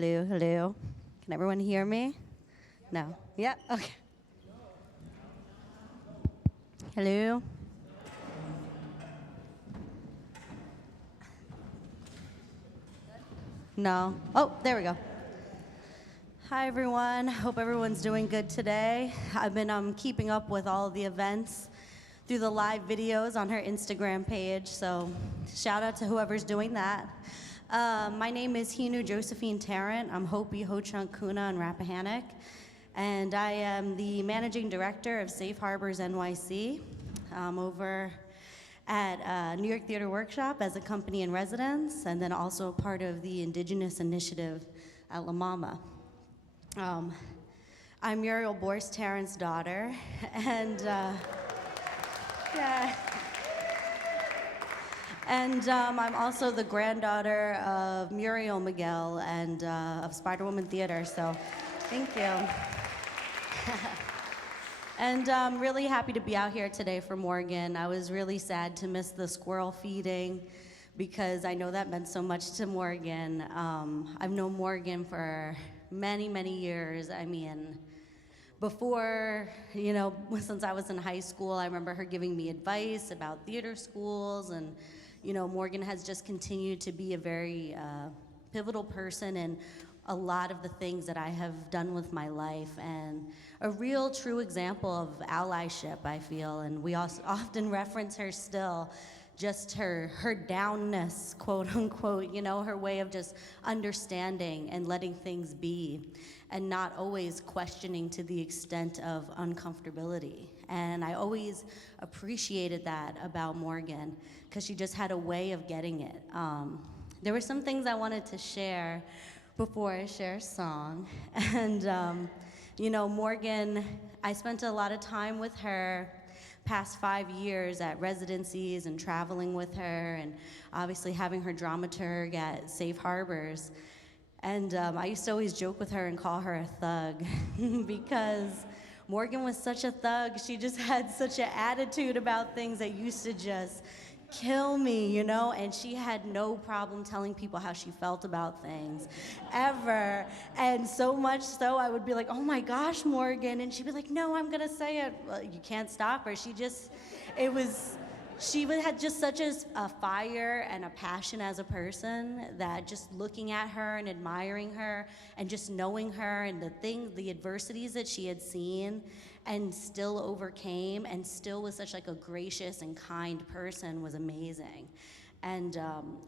Hello, hello. Can everyone hear me? No. Yeah, okay. Hello. No. Oh, there we go. Hi, everyone. Hope everyone's doing good today. I've been keeping up with all the events through the live videos on her Instagram page, so shout out to whoever's doing that. My name is Hinu Josephine Tarrant. I'm Hopi Ho-Chunk Kuna and Rappahannock, and I am the managing director of Safe Harbors NYC. Over at New York Theater Workshop as a company in residence, and then also part of the Indigenous Initiative at La Mama. I'm Muriel Boyce Tarrant's daughter, and yeah. And I'm also the granddaughter of Muriel Miguel and of Spider-Woman Theater, so thank you. And I'm really happy to be out here today for Morgan. I was really sad to miss the squirrel feeding because I know that meant so much to Morgan. I've known Morgan for many, many years. I mean, before, since I was in high school, I remember her giving me advice about theater schools, and, Morgan has just continued to be a very pivotal person in a lot of the things that I have done with my life, and a real true example of allyship, I feel, and we also often reference her still, just her downness, quote unquote, her way of just understanding and letting things be, and not always questioning to the extent of uncomfortability. And I always appreciated that about Morgan, because she just had a way of getting it. There were some things I wanted to share before I share a song. And, Morgan, I spent a lot of time with her past 5 years at residencies and traveling with her, and obviously having her dramaturg at Safe Harbors. And I used to always joke with her and call her a thug because Morgan was such a thug. She just had such an attitude about things that used to just kill me, and she had no problem telling people how she felt about things, ever. And so much so, I would be like, oh my gosh, Morgan, and she'd be like, no, I'm gonna say it. Well, you can't stop her. She had just such a fire and a passion as a person that just looking at her and admiring her and just knowing her and the adversities that she had seen and still overcame and still was such like a gracious and kind person was amazing. And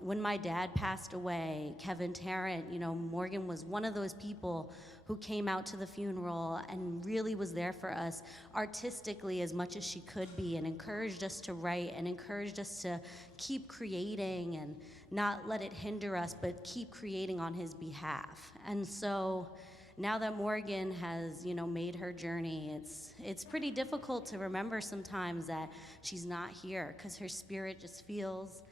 when my dad passed away, Kevin Tarrant, Morgan was one of those people who came out to the funeral and really was there for us artistically as much as she could be, and encouraged us to write and encouraged us to keep creating and not let it hinder us, but keep creating on his behalf. And so now that Morgan has, made her journey, it's pretty difficult to remember sometimes that she's not here, because her spirit just feels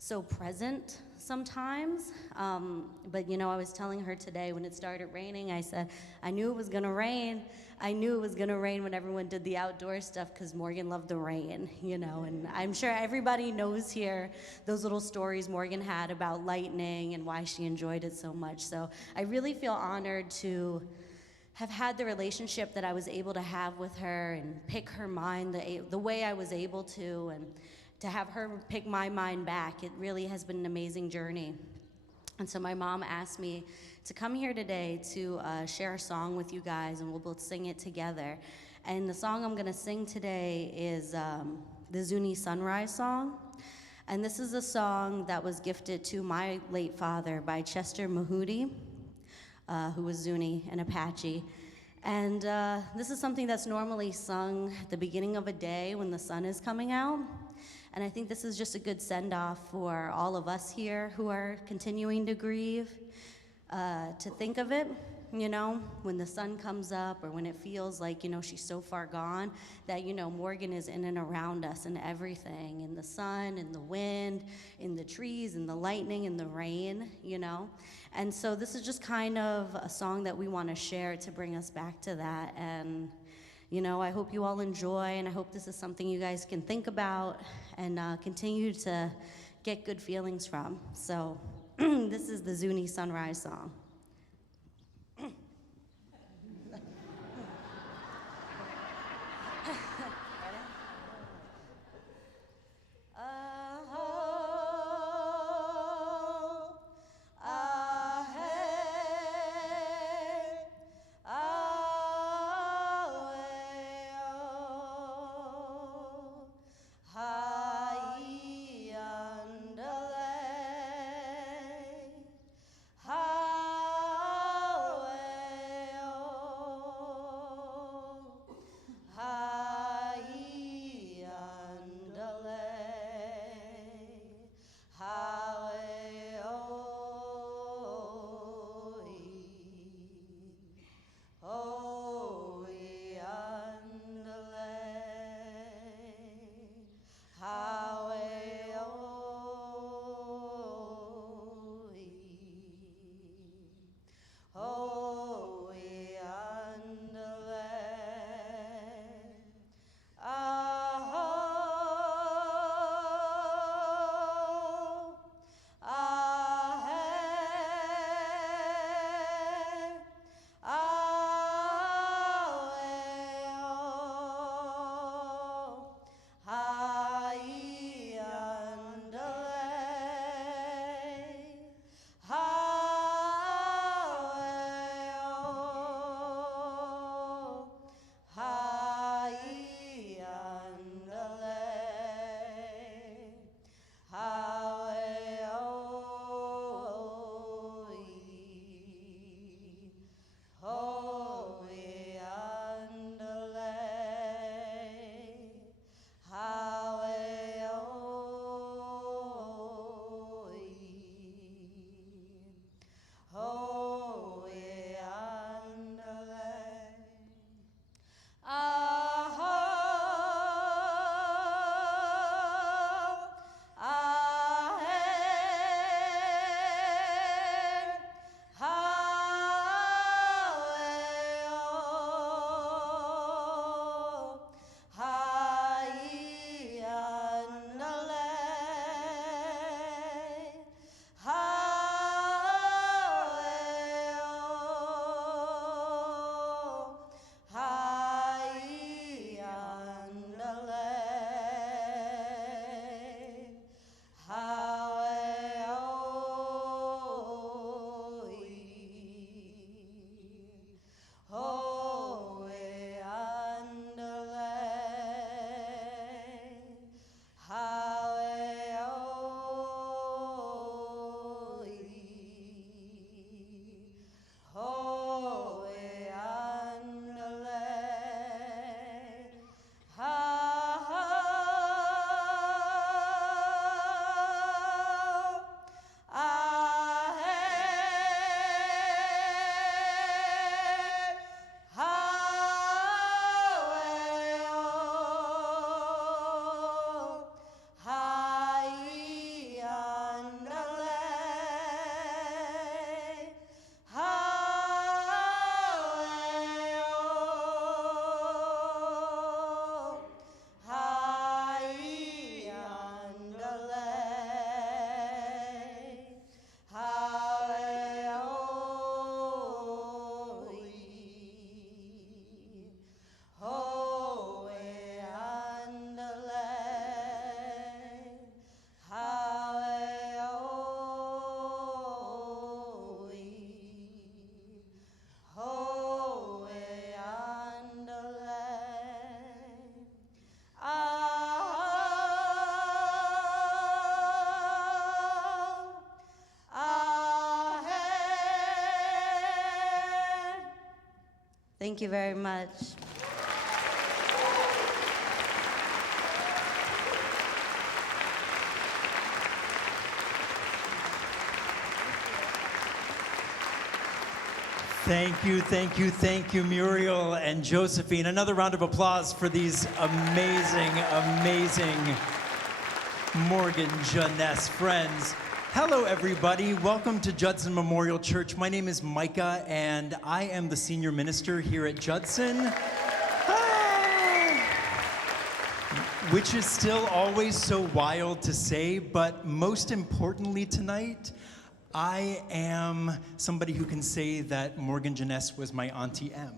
so present sometimes. But I was telling her today when it started raining, I said, I knew it was gonna rain. I knew it was gonna rain when everyone did the outdoor stuff, because Morgan loved the rain, and I'm sure everybody knows here those little stories Morgan had about lightning and why she enjoyed it so much. So I really feel honored to have had the relationship that I was able to have with her and pick her mind the way I was able to, and to have her pick my mind back. It really has been an amazing journey. And so my mom asked me to come here today to share a song with you guys, and we'll both sing it together. And the song I'm gonna sing today is the Zuni Sunrise song. And this is a song that was gifted to my late father by Chester Mahudi, who was Zuni and Apache. And this is something that's normally sung at the beginning of a day when the sun is coming out. And I think this is just a good send-off for all of us here who are continuing to grieve, to think of it, when the sun comes up or when it feels like, she's so far gone, that, Morgan is in and around us and everything, in the sun, in the wind, in the trees, in the lightning, in the rain, And so this is just kind of a song that we want to share to bring us back to that. And I hope you all enjoy, and I hope this is something you guys can think about and continue to get good feelings from. So this is the Zuni Sunrise song. Thank you very much. Thank you, Muriel and Josephine. Another round of applause for these amazing Morgan Jenness friends. Hello, everybody. Welcome to Judson Memorial Church. My name is Micah, and I am the senior minister here at Judson. Which is still always so wild to say, but most importantly tonight, I am somebody who can say that Morgan Jenness was my Auntie M.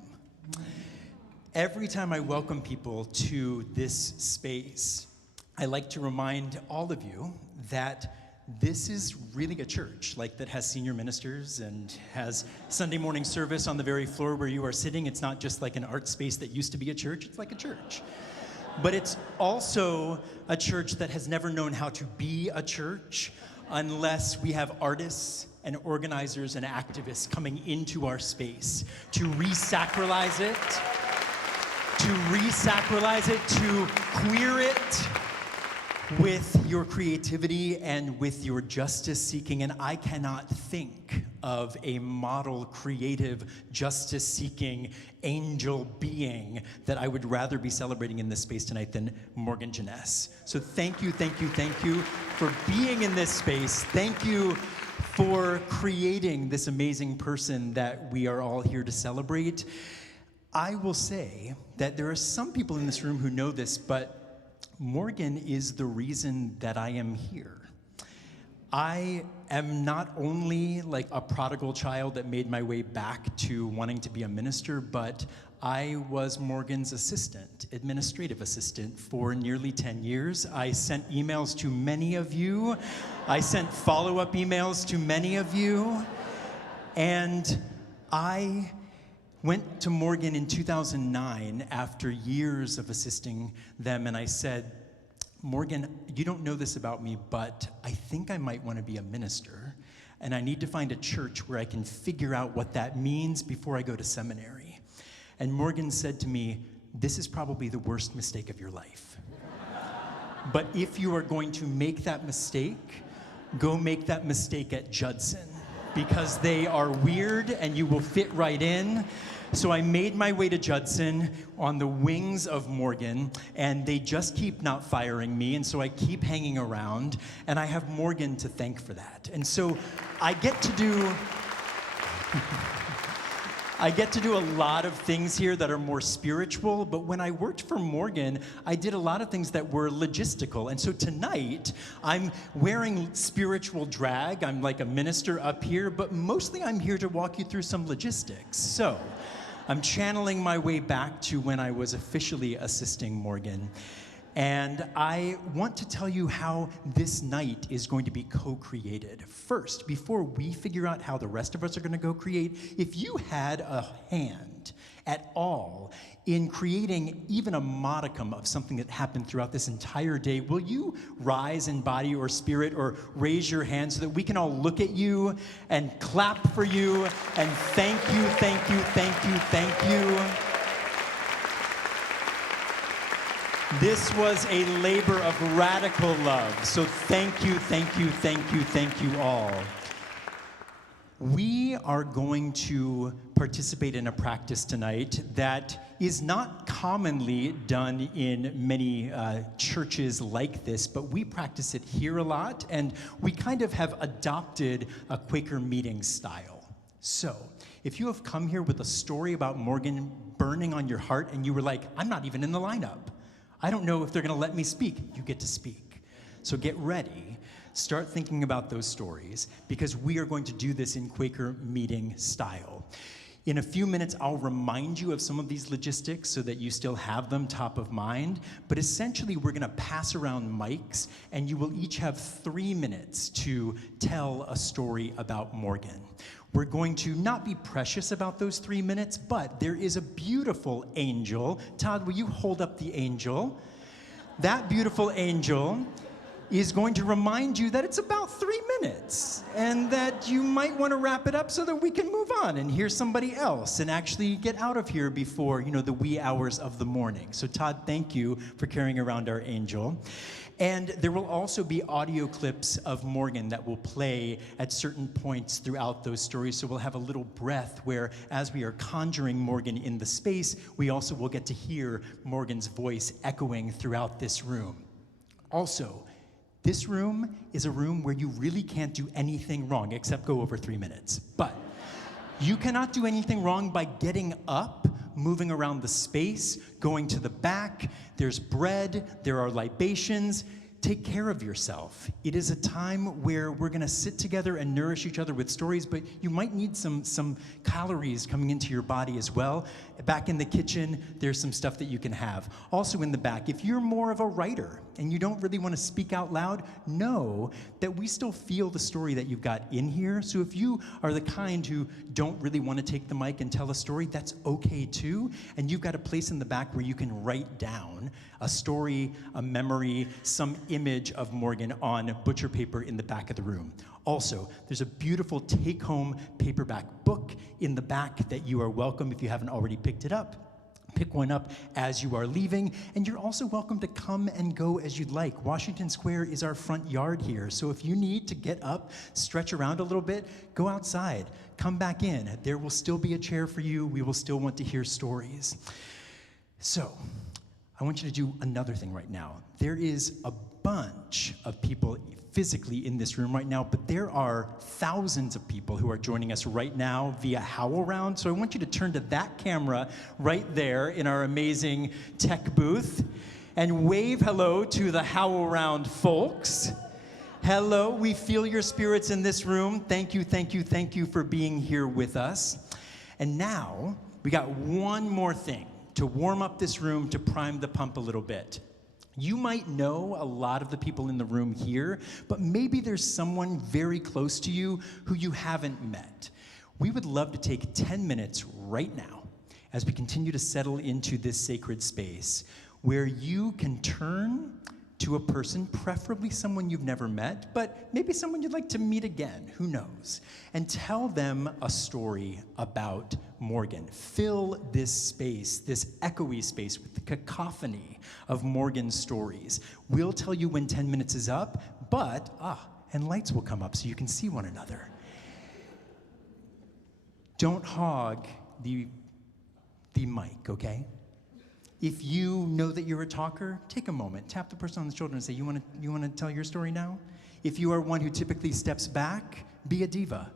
Every time I welcome people to this space, I like to remind all of you that this is really a church, like that has senior ministers and has Sunday morning service on the very floor where you are sitting. It's not just like an art space that used to be a church, it's like a church. But it's also a church that has never known how to be a church unless we have artists and organizers and activists coming into our space to re-sacralize it, to queer it with your creativity and with your justice seeking. And I cannot think of a model creative justice seeking angel being that I would rather be celebrating in this space tonight than Morgan Jenness. So thank you for being in this space. Thank you for creating this amazing person that we are all here to celebrate. I will say that there are some people in this room who know this, but Morgan is the reason that I am here. I am not only like a prodigal child that made my way back to wanting to be a minister, but I was Morgan's assistant, administrative assistant, for nearly 10 years. I sent emails to many of you. I sent follow-up emails to many of you. And I went to Morgan in 2009 after years of assisting them, and I said, Morgan, you don't know this about me, but I think I might want to be a minister, and I need to find a church where I can figure out what that means before I go to seminary. And Morgan said to me, this is probably the worst mistake of your life. But if you are going to make that mistake, go make that mistake at Judson, because they are weird and you will fit right in. So I made my way to Judson on the wings of Morgan, and they just keep not firing me, and so I keep hanging around, and I have Morgan to thank for that. And so I get to do a lot of things here that are more spiritual, but when I worked for Morgan, I did a lot of things that were logistical. And so tonight, I'm wearing spiritual drag. I'm like a minister up here, but mostly I'm here to walk you through some logistics. So I'm channeling my way back to when I was officially assisting Morgan. And I want to tell you how this night is going to be co-created. First, before we figure out how the rest of us are going to go create, if you had a hand at all in creating even a modicum of something that happened throughout this entire day, will you rise in body or spirit or raise your hand so that we can all look at you and clap for you and thank you, thank you, thank you, thank you. This was a labor of radical love, so thank you, thank you, thank you, thank you all. We are going to participate in a practice tonight that is not commonly done in many churches like this, but we practice it here a lot, and we kind of have adopted a Quaker meeting style. So, if you have come here with a story about Morgan burning on your heart and you were like, I'm not even in the lineup, I don't know if they're going to let me speak, you get to speak. So get ready. Start thinking about those stories, because we are going to do this in Quaker meeting style. In a few minutes, I'll remind you of some of these logistics so that you still have them top of mind. But essentially, we're going to pass around mics, and you will each have 3 minutes to tell a story about Morgan. We're going to not be precious about those 3 minutes, but there is a beautiful angel. Todd, will you hold up the angel? That beautiful angel is going to remind you that it's about 3 minutes and that you might want to wrap it up so that we can move on and hear somebody else and actually get out of here before, the wee hours of the morning. So Todd, thank you for carrying around our angel. And there will also be audio clips of Morgan that will play at certain points throughout those stories. So we'll have a little breath where, as we are conjuring Morgan in the space, we also will get to hear Morgan's voice echoing throughout this room. Also, this room is a room where you really can't do anything wrong except go over 3 minutes. But you cannot do anything wrong by getting up, moving around the space, going to the back. There's bread, there are libations. take care of yourself. It is a time where we're going to sit together and nourish each other with stories, but you might need some calories coming into your body as well. Back in the kitchen, there's some stuff that you can have. Also in the back, if you're more of a writer and you don't really want to speak out loud, know that we still feel the story that you've got in here. So if you are the kind who don't really want to take the mic and tell a story, that's okay too. And you've got a place in the back where you can write down a story, a memory, some image of Morgan on butcher paper in the back of the room. Also, there's a beautiful take-home paperback book in the back that you are welcome, if you haven't already picked it up, pick one up as you are leaving. And you're also welcome to come and go as you'd like. Washington Square is our front yard here. So if you need to get up, stretch around a little bit, go outside, come back in. There will still be a chair for you. We will still want to hear stories. So, I want you to do another thing right now. There is a bunch of people physically in this room right now, but there are thousands of people who are joining us right now via HowlRound. So I want you to turn to that camera right there in our amazing tech booth and wave hello to the HowlRound folks. Hello, we feel your spirits in this room. Thank you, thank you, thank you for being here with us. And now, we got one more thing to warm up this room, to prime the pump a little bit. You might know a lot of the people in the room here, but maybe there's someone very close to you who you haven't met. We would love to take 10 minutes right now as we continue to settle into this sacred space where you can turn to a person, preferably someone you've never met, but maybe someone you'd like to meet again, who knows, and tell them a story about Morgan. Fill this space, this echoey space, with the cacophony of Morgan's stories. We'll tell you when 10 minutes is up, and lights will come up so you can see one another. Don't hog the mic, okay? If you know that you're a talker, take a moment, tap the person on the shoulder and say, you want to tell your story now? If you are one who typically steps back, be a diva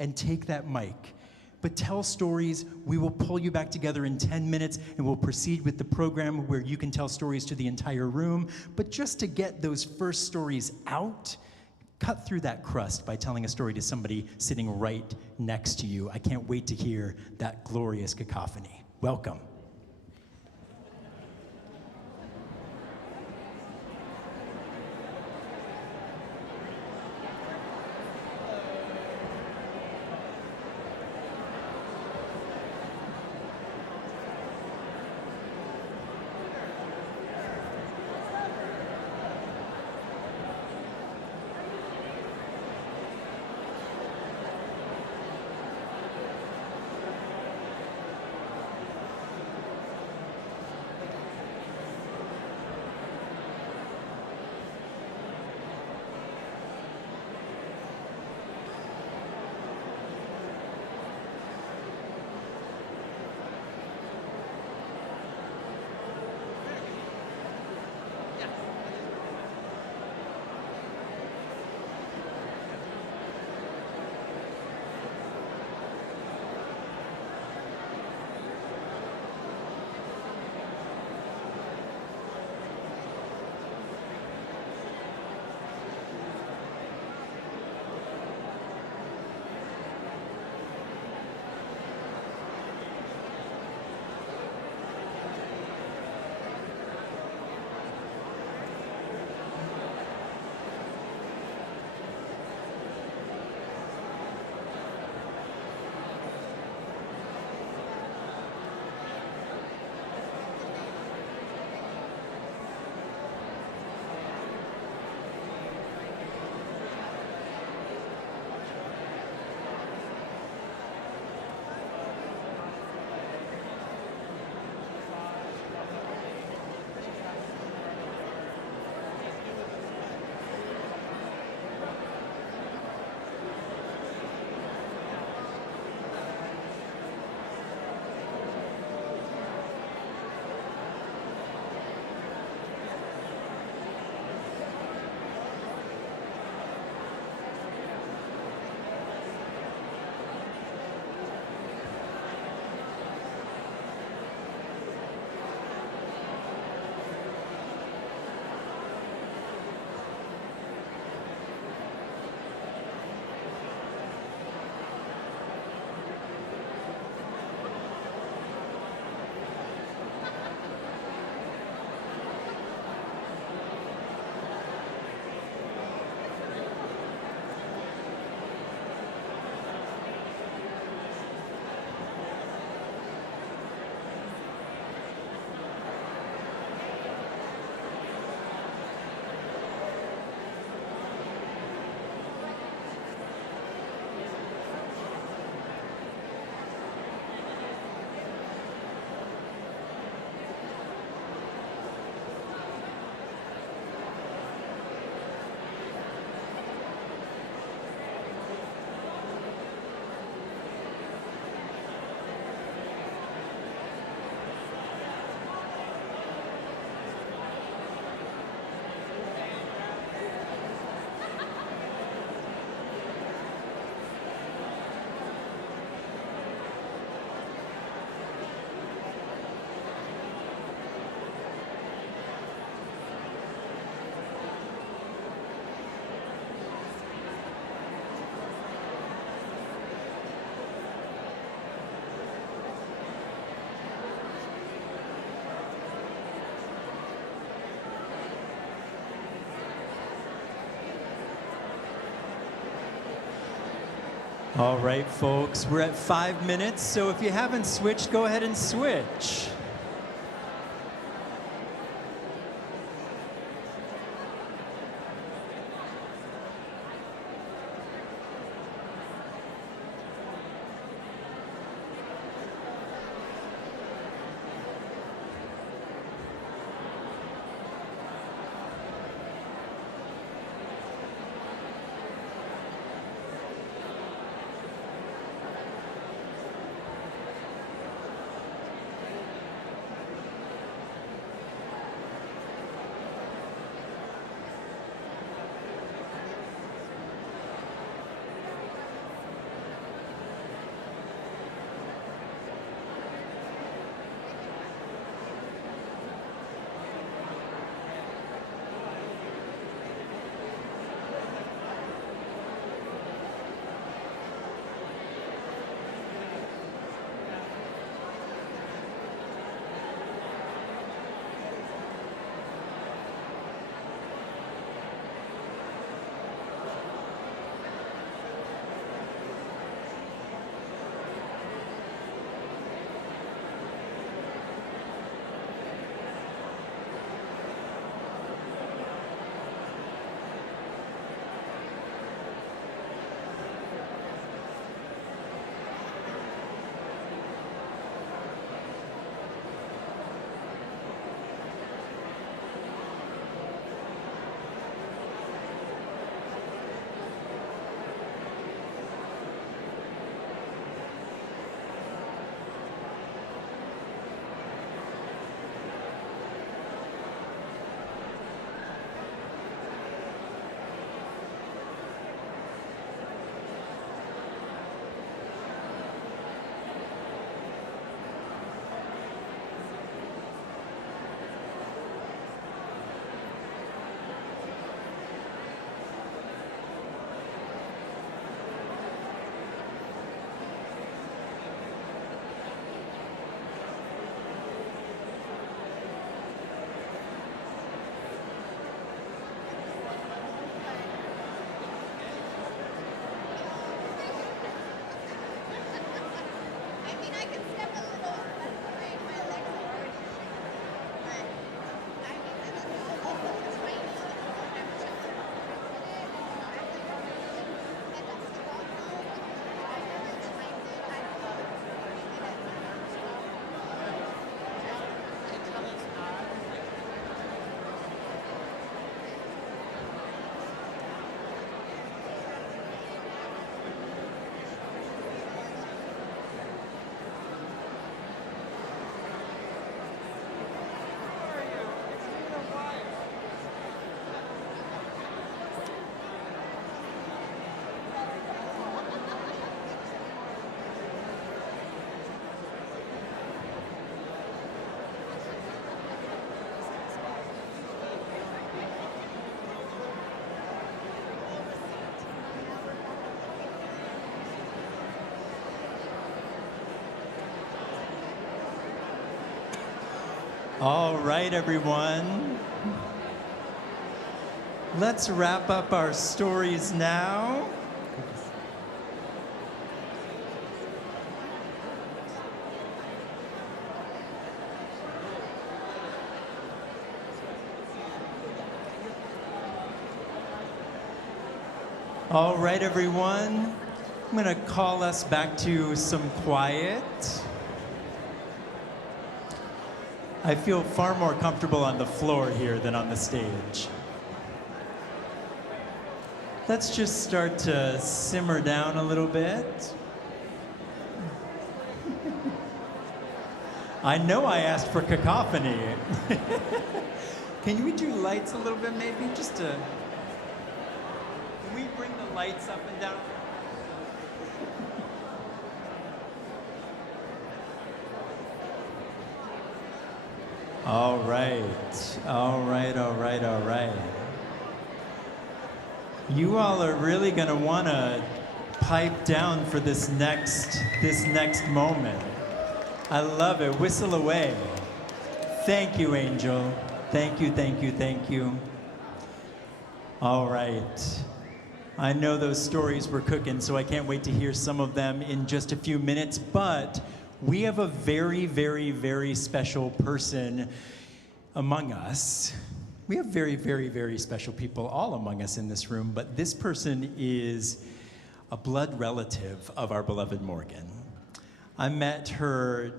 and take that mic. But tell stories. We will pull you back together in 10 minutes and we'll proceed with the program where you can tell stories to the entire room. But just to get those first stories out, cut through that crust by telling a story to somebody sitting right next to you. I can't wait to hear that glorious cacophony. Welcome. All right, folks, we're at 5 minutes, so if you haven't switched, go ahead and switch. All right, everyone. Let's wrap up our stories now. All right, everyone. I'm going to call us back to some quiet. I feel far more comfortable on the floor here than on the stage. Let's just start to simmer down a little bit. I know I asked for cacophony. Can we do lights a little bit maybe? Just to... Can we bring the lights up and down? All right, all right, all right, all right. You all are really gonna wanna pipe down for this next moment. I love it, whistle away. Thank you, Angel. Thank you, thank you, thank you. All right. I know those stories were cooking, so I can't wait to hear some of them in just a few minutes. But we have a very, very, very special person among us. We have very, very, very special people all among us in this room, but this person is a blood relative of our beloved Morgan. I met her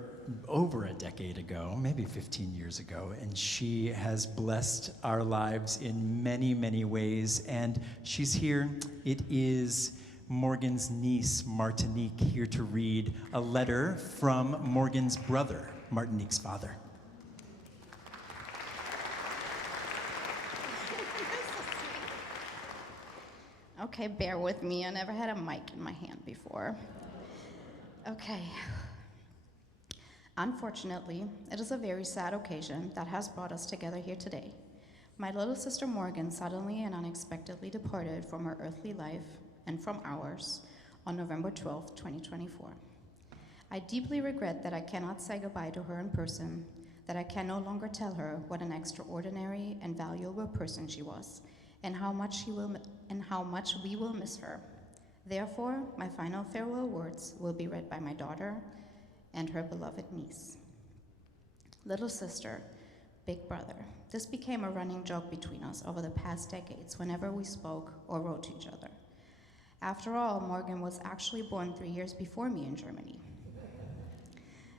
over a decade ago, maybe 15 years ago, and she has blessed our lives in many, many ways, and she's here. It is Morgan's niece, Martinique, here to read a letter from Morgan's brother, Martinique's father. Okay, bear with me. I never had a mic in my hand before. Okay. Unfortunately, it is a very sad occasion that has brought us together here today. My little sister Morgan suddenly and unexpectedly departed from her earthly life and from ours on November 12, 2024. I deeply regret that I cannot say goodbye to her in person, that I can no longer tell her what an extraordinary and valuable person she was, and how much we will miss her. Therefore, my final farewell words will be read by my daughter and her beloved niece. Little sister, big brother. This became a running joke between us over the past decades whenever we spoke or wrote to each other. After all, Morgan was actually born 3 years before me in Germany.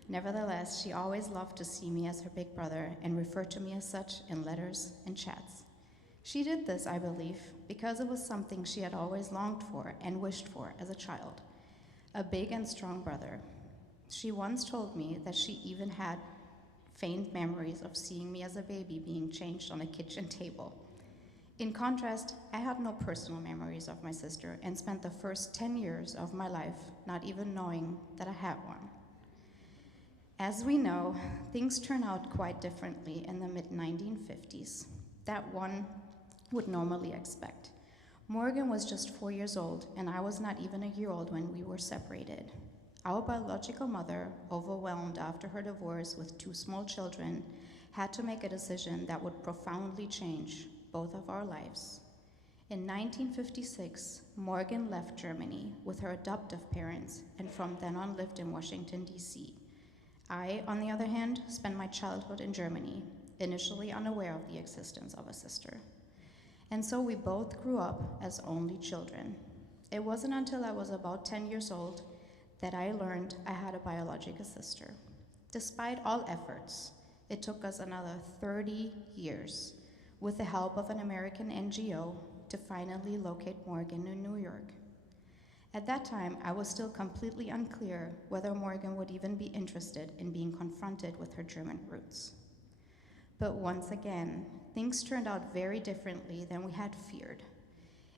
Nevertheless, she always loved to see me as her big brother and referred to me as such in letters and chats. She did this, I believe, because it was something she had always longed for and wished for as a child, a big and strong brother. She once told me that she even had faint memories of seeing me as a baby being changed on a kitchen table. In contrast, I had no personal memories of my sister and spent the first 10 years of my life not even knowing that I had one. As we know, things turn out quite differently in the mid-1950s that one would normally expect. Morgan was just 4 years old, and I was not even a year old when we were separated. Our biological mother, overwhelmed after her divorce with 2 small children, had to make a decision that would profoundly change both of our lives. In 1956, Morgan left Germany with her adoptive parents and from then on lived in Washington, D.C. I, on the other hand, spent my childhood in Germany, initially unaware of the existence of a sister. And so we both grew up as only children. It wasn't until I was about 10 years old that I learned I had a biological sister. Despite all efforts, it took us another 30 years with the help of an American NGO to finally locate Morgan in New York. At that time, I was still completely unclear whether Morgan would even be interested in being confronted with her German roots. But once again, things turned out very differently than we had feared.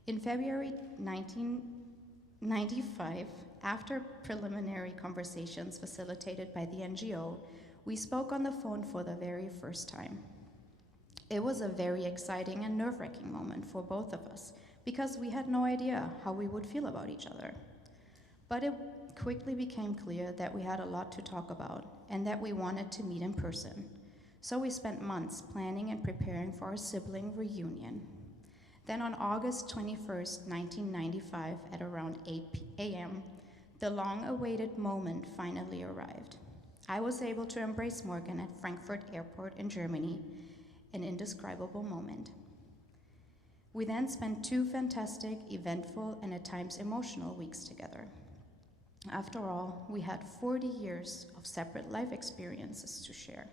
In February 1995, after preliminary conversations facilitated by the NGO, we spoke on the phone for the very first time. It was a very exciting and nerve-wracking moment for both of us because we had no idea how we would feel about each other. But it quickly became clear that we had a lot to talk about and that we wanted to meet in person. So we spent months planning and preparing for our sibling reunion. Then on August 21st, 1995, at around 8 a.m., the long-awaited moment finally arrived. I was able to embrace Morgan at Frankfurt Airport in Germany, an indescribable moment. We then spent 2 fantastic, eventful, and at times emotional weeks together. After all, we had 40 years of separate life experiences to share.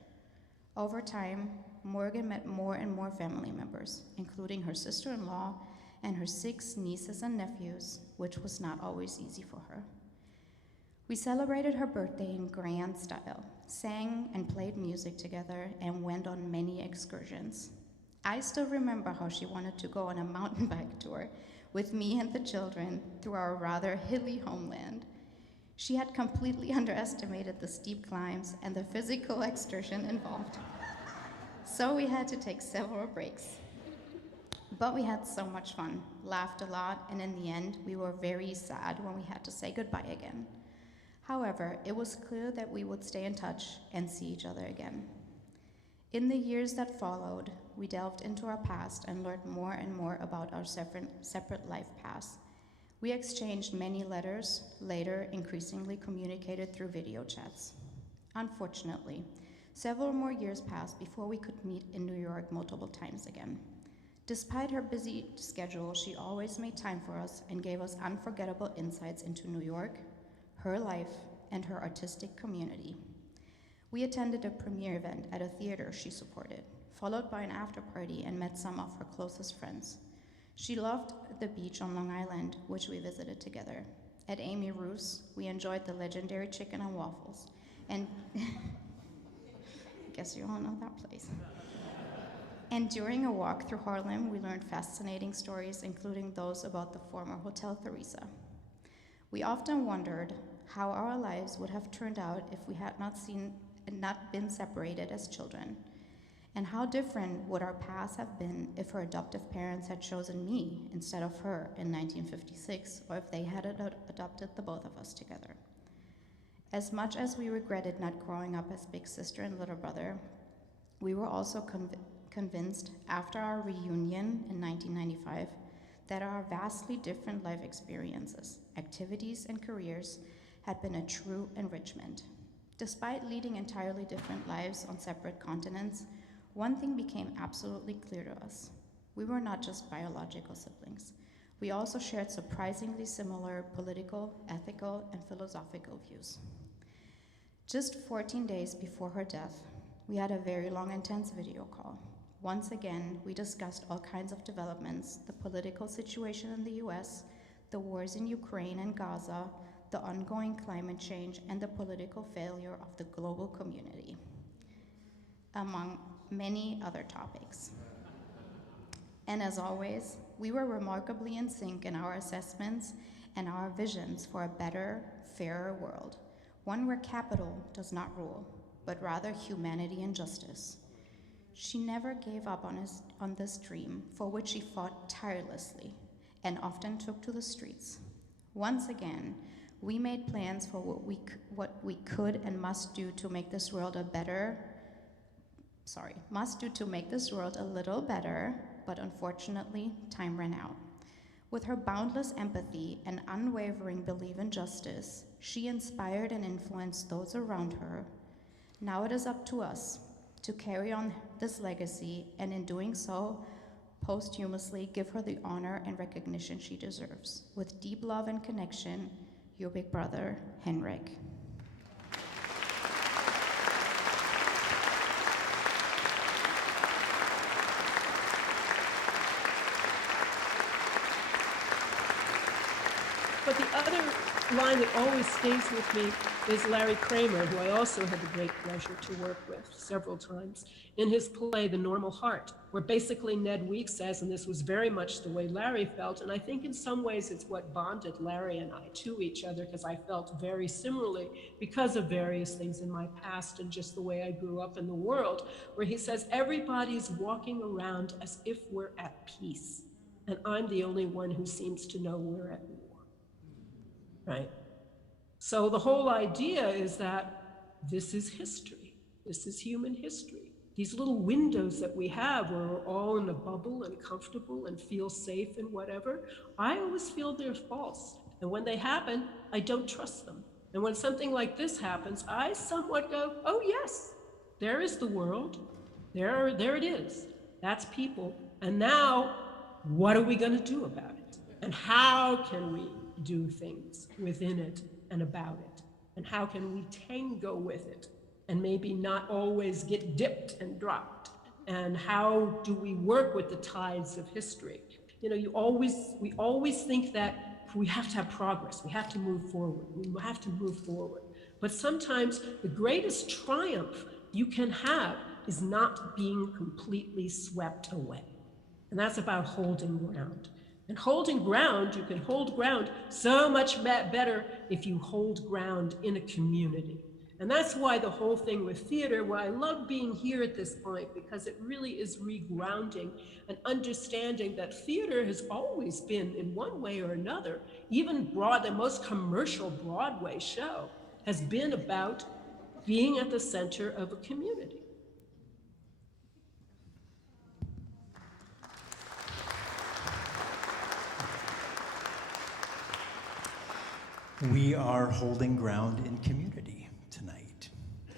Over time, Morgan met more and more family members, including her sister-in-law and her 6 nieces and nephews, which was not always easy for her. We celebrated her birthday in grand style, sang and played music together, and went on many excursions. I still remember how she wanted to go on a mountain bike tour with me and the children through our rather hilly homeland. She had completely underestimated the steep climbs and the physical exertion involved. So we had to take several breaks. But we had so much fun, laughed a lot, and in the end, we were very sad when we had to say goodbye again. However, it was clear that we would stay in touch and see each other again. In the years that followed, we delved into our past and learned more and more about our separate life paths. We exchanged many letters, later increasingly communicated through video chats. Unfortunately, several more years passed before we could meet in New York multiple times again. Despite her busy schedule, she always made time for us and gave us unforgettable insights into New York, her life, and her artistic community. We attended a premiere event at a theater she supported, followed by an after party, and met some of her closest friends. She loved the beach on Long Island, which we visited together. At Amy Roos, we enjoyed the legendary chicken and waffles, and I guess you all know that place. And during a walk through Harlem, we learned fascinating stories, including those about the former Hotel Theresa. We often wondered how our lives would have turned out if we had not been separated as children, and how different would our paths have been if her adoptive parents had chosen me instead of her in 1956, or if they had adopted the both of us together. As much as we regretted not growing up as big sister and little brother, we were also convinced after our reunion in 1995 that our vastly different life experiences, activities, and careers had been a true enrichment. Despite leading entirely different lives on separate continents, one thing became absolutely clear to us. We were not just biological siblings. We also shared surprisingly similar political, ethical, and philosophical views. Just 14 days before her death, we had a very long, intense video call. Once again, we discussed all kinds of developments, the political situation in the US, the wars in Ukraine and Gaza, the ongoing climate change, and the political failure of the global community, among many other topics. And as always, we were remarkably in sync in our assessments and our visions for a better, fairer world, one where capital does not rule, but rather humanity and justice. She never gave up on this dream, for which she fought tirelessly and often took to the streets. Once again, we made plans for what we could and must do to make this world a little better, but unfortunately, time ran out. With her boundless empathy and unwavering belief in justice, she inspired and influenced those around her. Now it is up to us to carry on this legacy, and in doing so, posthumously give her the honor and recognition she deserves. With deep love and connection, your big brother, Henrik. But the other line that always stays with me is Larry Kramer, who I also had the great pleasure to work with several times, in his play, The Normal Heart, where basically Ned Weeks says, and this was very much the way Larry felt, and I think in some ways it's what bonded Larry and I to each other, because I felt very similarly because of various things in my past and just the way I grew up in the world, where he says, everybody's walking around as if we're at peace, and I'm the only one who seems to know we're at war. Right? So the whole idea is that this is history. This is human history. These little windows that we have where we're all in a bubble and comfortable and feel safe and whatever, I always feel they're false. And when they happen, I don't trust them. And when something like this happens, I somewhat go, oh yes, there is the world. There it is. That's people. And now, what are we going to do about it? And how can we do things within it and about it? And how can we tango with it and maybe not always get dipped and dropped? And how do we work with the tides of history? You know, we always think that we have to have progress, we have to move forward, we have to move forward. But sometimes the greatest triumph you can have is not being completely swept away. And that's about holding ground. And holding ground, you can hold ground so much better if you hold ground in a community. And that's why the whole thing with theater, why I love being here at this point, because it really is regrounding and understanding that theater has always been, in one way or another, even the most commercial Broadway show has been about being at the center of a community. We are holding ground in community tonight.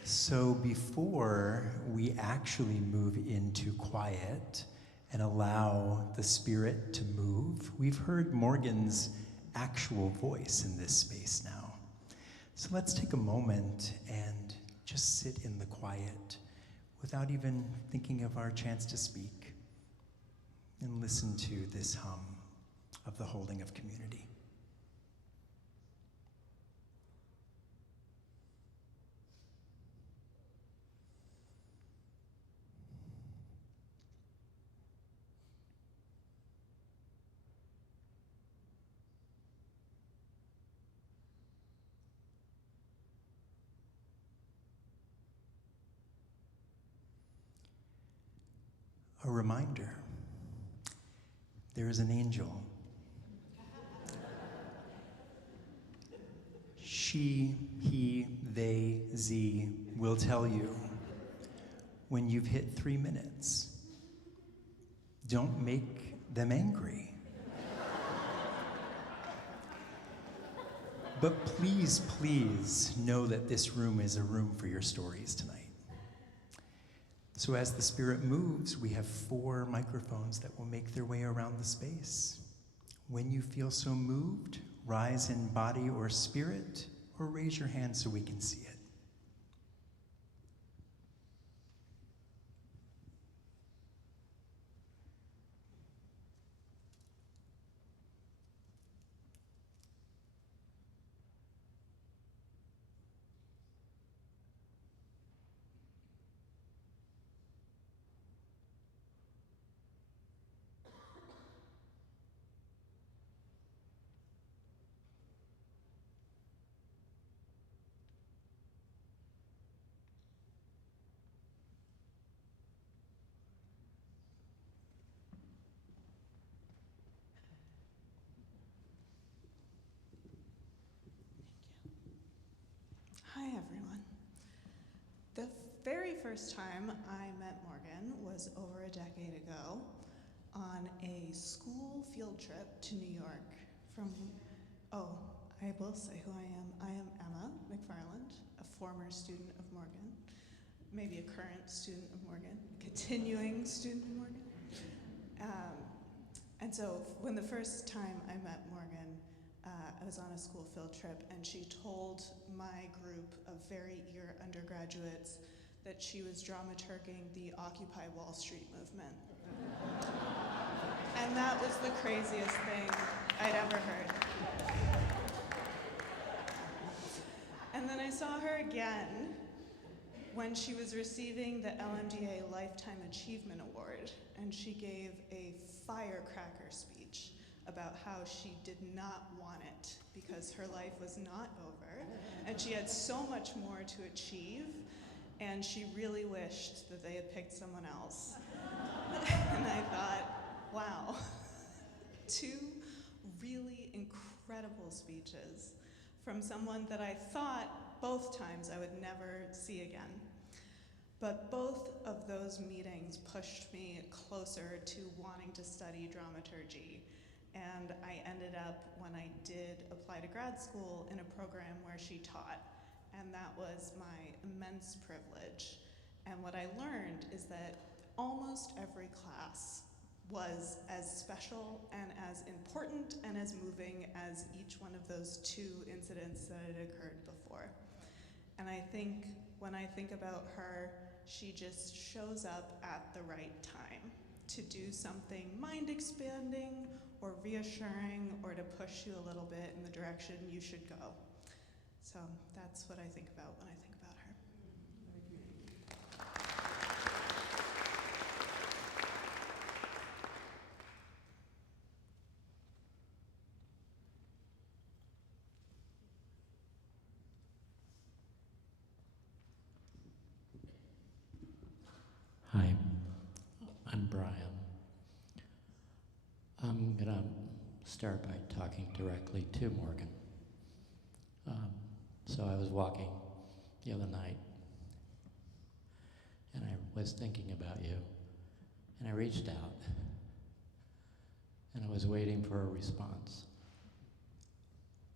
So before we actually move into quiet and allow the Spirit to move, we've heard Morgan's actual voice in this space now. So let's take a moment and just sit in the quiet without even thinking of our chance to speak, and listen to this hum of the holding of community. A reminder, there is an angel. She, he, they, ze will tell you when you've hit 3 minutes. Don't make them angry. But please, please know that this room is a room for your stories tonight. So as the Spirit moves, we have 4 microphones that will make their way around the space. When you feel so moved, rise in body or spirit, or raise your hand so we can see it. Hi, everyone. The very first time I met Morgan was over a decade ago on a school field trip to New York I will say who I am. I am Emma McFarland, a former student of Morgan, maybe a current student of Morgan, continuing student of Morgan. And so when the first time I met Morgan, I was on a school field trip, and she told my group of very eager undergraduates that she was dramaturging the Occupy Wall Street movement. And that was the craziest thing I'd ever heard. And then I saw her again when she was receiving the LMDA Lifetime Achievement Award, and she gave a firecracker speech about how she did not want it because her life was not over, and she had so much more to achieve, and she really wished that they had picked someone else. And I thought, wow, 2 really incredible speeches from someone that I thought both times I would never see again. But both of those meetings pushed me closer to wanting to study dramaturgy. And I ended up, when I did apply to grad school, in a program where she taught. And that was my immense privilege. And what I learned is that almost every class was as special and as important and as moving as each one of those 2 incidents that had occurred before. And I think when I think about her, she just shows up at the right time to do something mind-expanding or reassuring or to push you a little bit in the direction you should go. So that's what I think about when I think about her. Hi, I'm Brian. I'm going to start by talking directly to Morgan. So I was walking the other night, and I was thinking about you, and I reached out, and I was waiting for a response.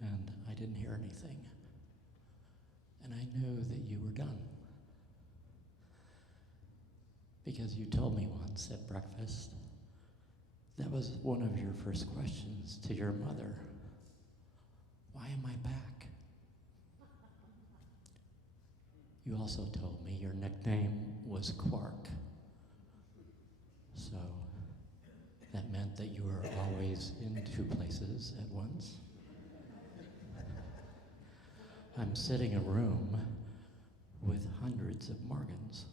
And I didn't hear anything. And I knew that you were done. Because you told me once at breakfast, that was one of your first questions to your mother. Why am I back? You also told me your nickname was Quark. So that meant that you were always in two places at once. I'm sitting in a room with hundreds of Morgans.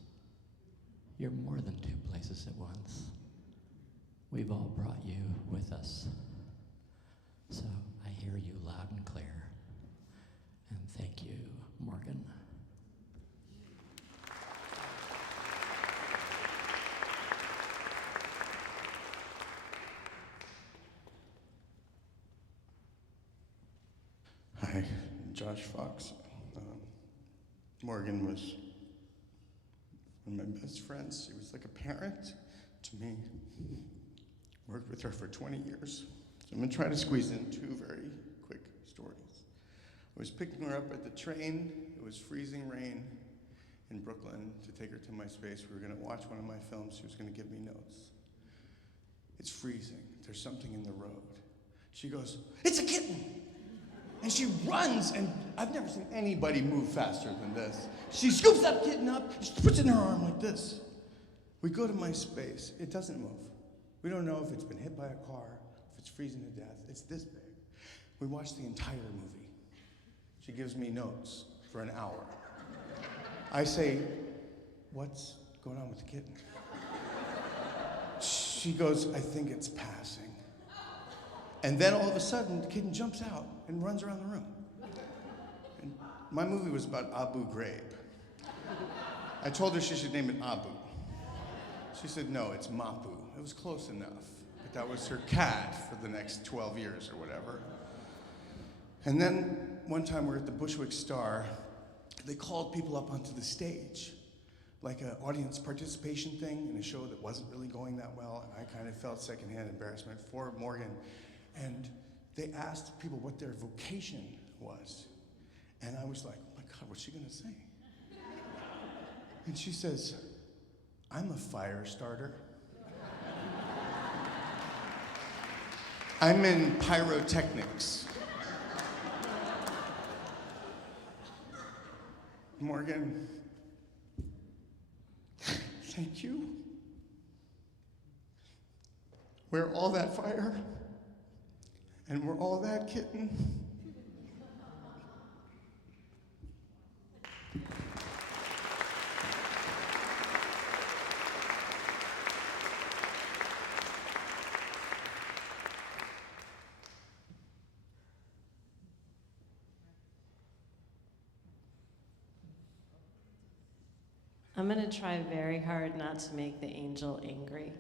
You're more than two places at once. We've all brought you with us. So I hear you loud and clear. And thank you, Morgan. Hi, Josh Fox. Morgan was one of my best friends. She was like a parent to me. Worked with her for 20 years. So I'm gonna try to squeeze in two very quick stories. I was picking her up at the train. It was freezing rain in Brooklyn to take her to my space. We were gonna watch one of my films. She was gonna give me notes. It's freezing. There's something in the road. She goes, "It's a kitten!" And she runs, and I've never seen anybody move faster than this. She scoops that kitten up, she puts it in her arm like this. We go to my space. It doesn't move. We don't know if it's been hit by a car, if it's freezing to death. It's this big. We watch the entire movie. She gives me notes for an hour. I say, "What's going on with the kitten?" She goes, "I think it's passing." And then all of a sudden, the kitten jumps out and runs around the room. And my movie was about Abu Ghraib. I told her she should name it Abu. She said, "No, it's Mapu." It was close enough, but that was her cat for the next 12 years or whatever. And then one time we're at the Bushwick Star, they called people up onto the stage, like an audience participation thing in a show that wasn't really going that well, and I kind of felt secondhand embarrassment for Morgan. And they asked people what their vocation was. And I was like, "Oh my God, what's she gonna say?" And she says, "I'm a fire starter. I'm in pyrotechnics." Morgan, thank you. We're all that fire. And we're all that kitten. I'm going to try very hard not to make the angel angry.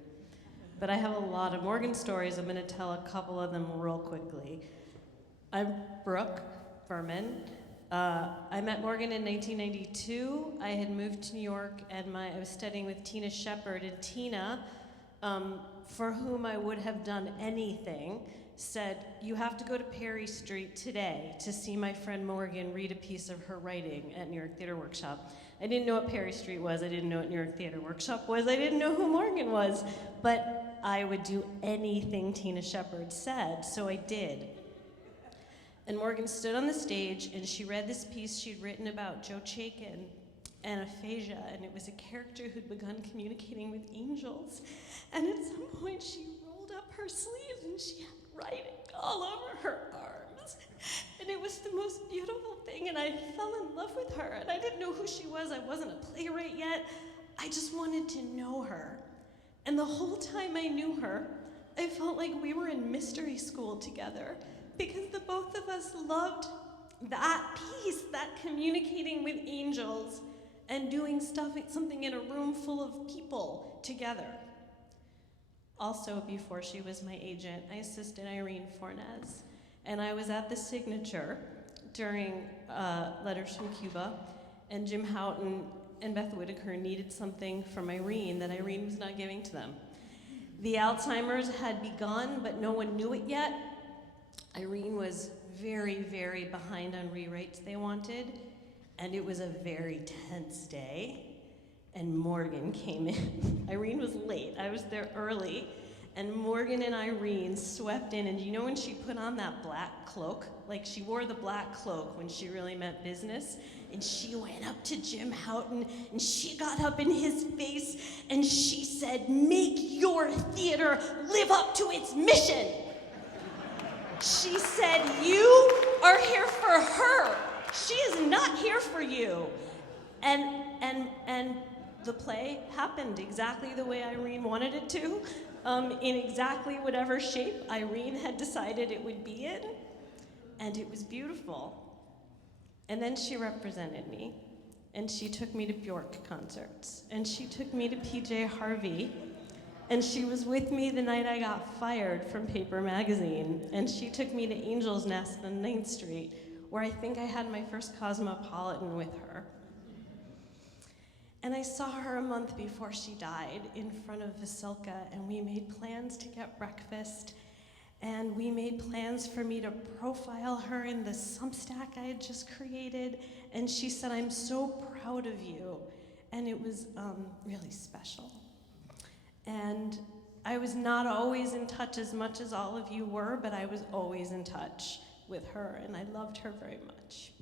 But I have a lot of Morgan stories. I'm going to tell a couple of them real quickly. I'm Brooke Furman. I met Morgan in 1992. I had moved to New York, and I was studying with Tina Shepard. And Tina, for whom I would have done anything, said, "You have to go to Perry Street today to see my friend Morgan read a piece of her writing at New York Theater Workshop." I didn't know what Perry Street was. I didn't know what New York Theater Workshop was. I didn't know who Morgan was. But I would do anything Tina Shepard said, so I did. And Morgan stood on the stage, and she read this piece she'd written about Joe Chaikin and aphasia, and it was a character who'd begun communicating with angels. And at some point, she rolled up her sleeves, and she had writing all over her arms. And it was the most beautiful thing, and I fell in love with her. And I didn't know who she was. I wasn't a playwright yet. I just wanted to know her. And the whole time I knew her, I felt like we were in mystery school together, because the both of us loved that piece, that communicating with angels and doing something in a room full of people together. Also, before she was my agent, I assisted Irene Fornes, and I was at the Signature during Letters from Cuba, and Jim Houghton and Beth Whitaker needed something from Irene that Irene was not giving to them. The Alzheimer's had begun, but no one knew it yet. Irene was very, very behind on rewrites they wanted, and it was a very tense day, and Morgan came in. Irene was late, I was there early, and Morgan and Irene swept in, and you know when she put on that black cloak? Like, she wore the black cloak when she really meant business, and she went up to Jim Houghton, and she got up in his face, and she said, "Make your theater live up to its mission." She said, "You are here for her. She is not here for you." And the play happened exactly the way Irene wanted it to, in exactly whatever shape Irene had decided it would be in, and it was beautiful. And then she represented me, and she took me to Bjork concerts, and she took me to PJ Harvey, and she was with me the night I got fired from Paper Magazine, and she took me to Angel's Nest on 9th Street, where I think I had my first Cosmopolitan with her. And I saw her a month before she died in front of Vasilka, and we made plans to get breakfast, and we made plans for me to profile her in the Substack I had just created, and she said, "I'm so proud of you," and it was really special. And I was not always in touch as much as all of you were, but I was always in touch with her, and I loved her very much.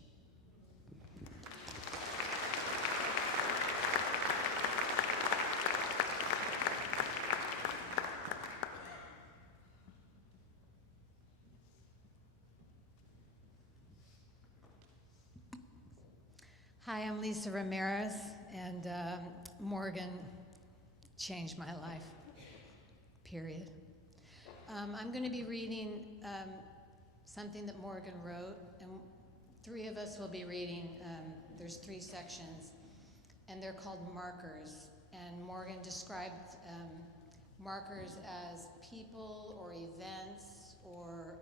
Hi, I'm Lisa Ramirez, and Morgan changed my life, period. I'm going to be reading something that Morgan wrote, and 3 of us will be reading. There's 3 sections, and they're called markers. And Morgan described markers as people or events or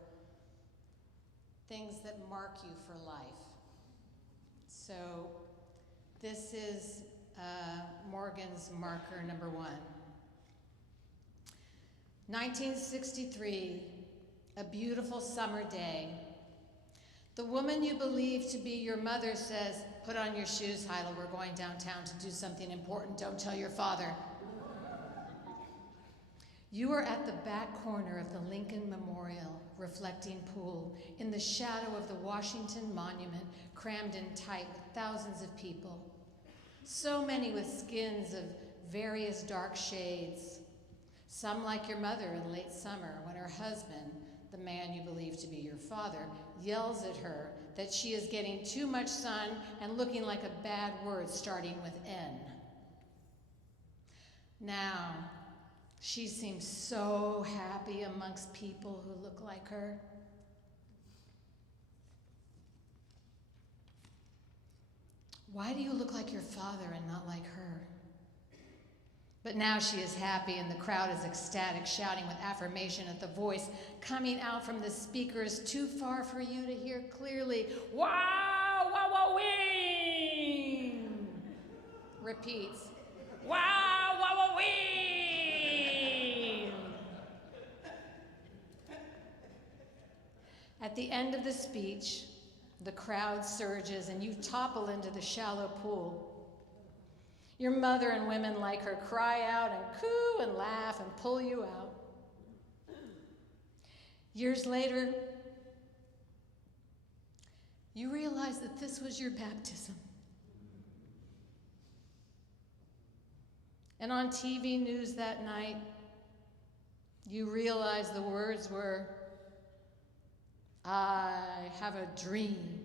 things that mark you for life. So this is Morgan's marker number 1. 1963, a beautiful summer day. The woman you believe to be your mother says, "Put on your shoes, Heidel, we're going downtown to do something important. Don't tell your father." You are at the back corner of the Lincoln Memorial reflecting pool in the shadow of the Washington Monument, crammed in tight with thousands of people. So many with skins of various dark shades. Some like your mother in late summer when her husband, the man you believe to be your father, yells at her that she is getting too much sun and looking like a bad word starting with N. Now, she seems so happy amongst people who look like her. Why do you look like your father and not like her? But now she is happy and the crowd is ecstatic, shouting with affirmation at the voice coming out from the speakers too far for you to hear clearly. Wow, wow, wow, wee! Repeats. Wow, wow, wow, wee! At the end of the speech, the crowd surges and you topple into the shallow pool. Your mother and women like her cry out and coo and laugh and pull you out. Years later, you realize that this was your baptism. And on TV news that night, you realize the words were, "I have a dream."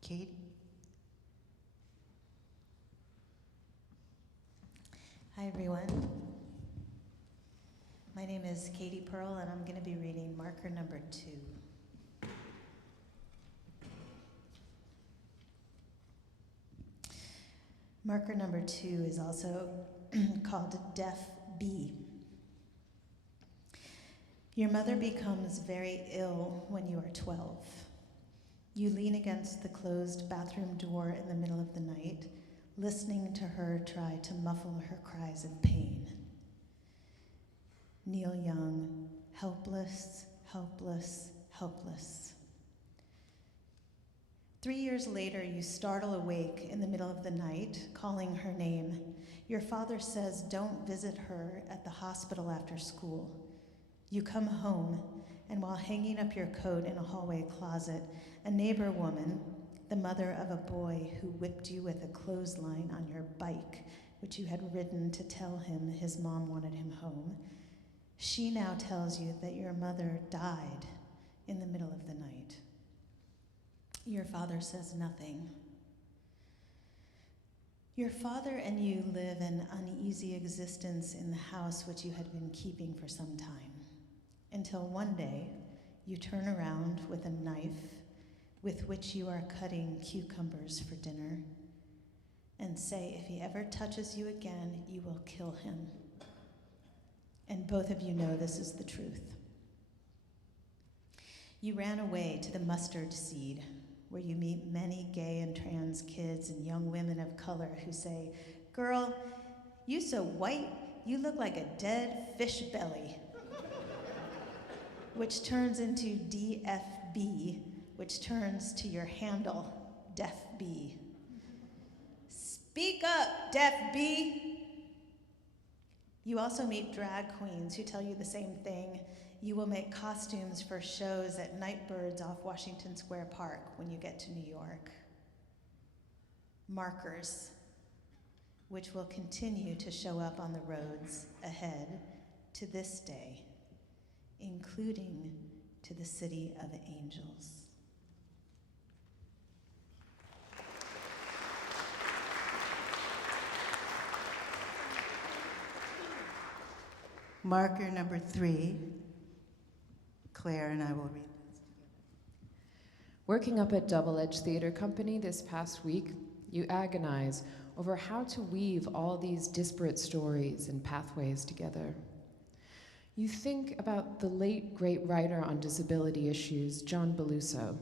Katie? Hi, everyone. My name is Katie Pearl, and I'm going to be reading marker number 2. Marker number 2 is also called Deaf B. Your mother becomes very ill when you are 12. You lean against the closed bathroom door in the middle of the night, listening to her try to muffle her cries of pain. Neil Young, helpless, helpless, helpless. 3 years later, you startle awake in the middle of the night, calling her name. Your father says don't visit her at the hospital after school. You come home, and while hanging up your coat in a hallway closet, a neighbor woman, the mother of a boy who whipped you with a clothesline on your bike, which you had ridden to tell him his mom wanted him home, she now tells you that your mother died in the middle of the night. Your father says nothing. Your father and you live an uneasy existence in the house which you had been keeping for some time, until one day you turn around with a knife with which you are cutting cucumbers for dinner and say, if he ever touches you again, you will kill him. And both of you know this is the truth. You ran away to the mustard seed, where you meet many gay and trans kids and young women of color who say, girl, you so white, you look like a dead fish belly. Which turns into DFB, which turns to your handle, Deaf B. Speak up, Deaf B. You also meet drag queens who tell you the same thing. You will make costumes for shows at Nightbirds off Washington Square Park when you get to New York. Markers, which will continue to show up on the roads ahead to this day, including to the City of Angels. Marker number 3, Claire and I will read this together. Working up at Double Edge Theater Company this past week, you agonize over how to weave all these disparate stories and pathways together. You think about the late great writer on disability issues, John Beluso,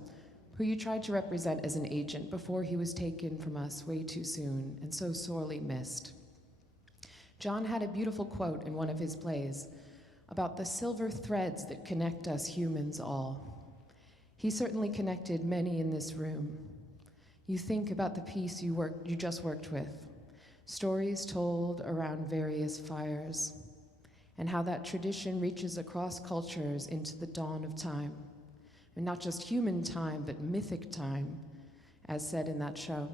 who you tried to represent as an agent before he was taken from us way too soon and so sorely missed. John had a beautiful quote in one of his plays about the silver threads that connect us humans all. He certainly connected many in this room. You think about the piece you just worked with, stories told around various fires, and how that tradition reaches across cultures into the dawn of time. And not just human time, but mythic time, as said in that show.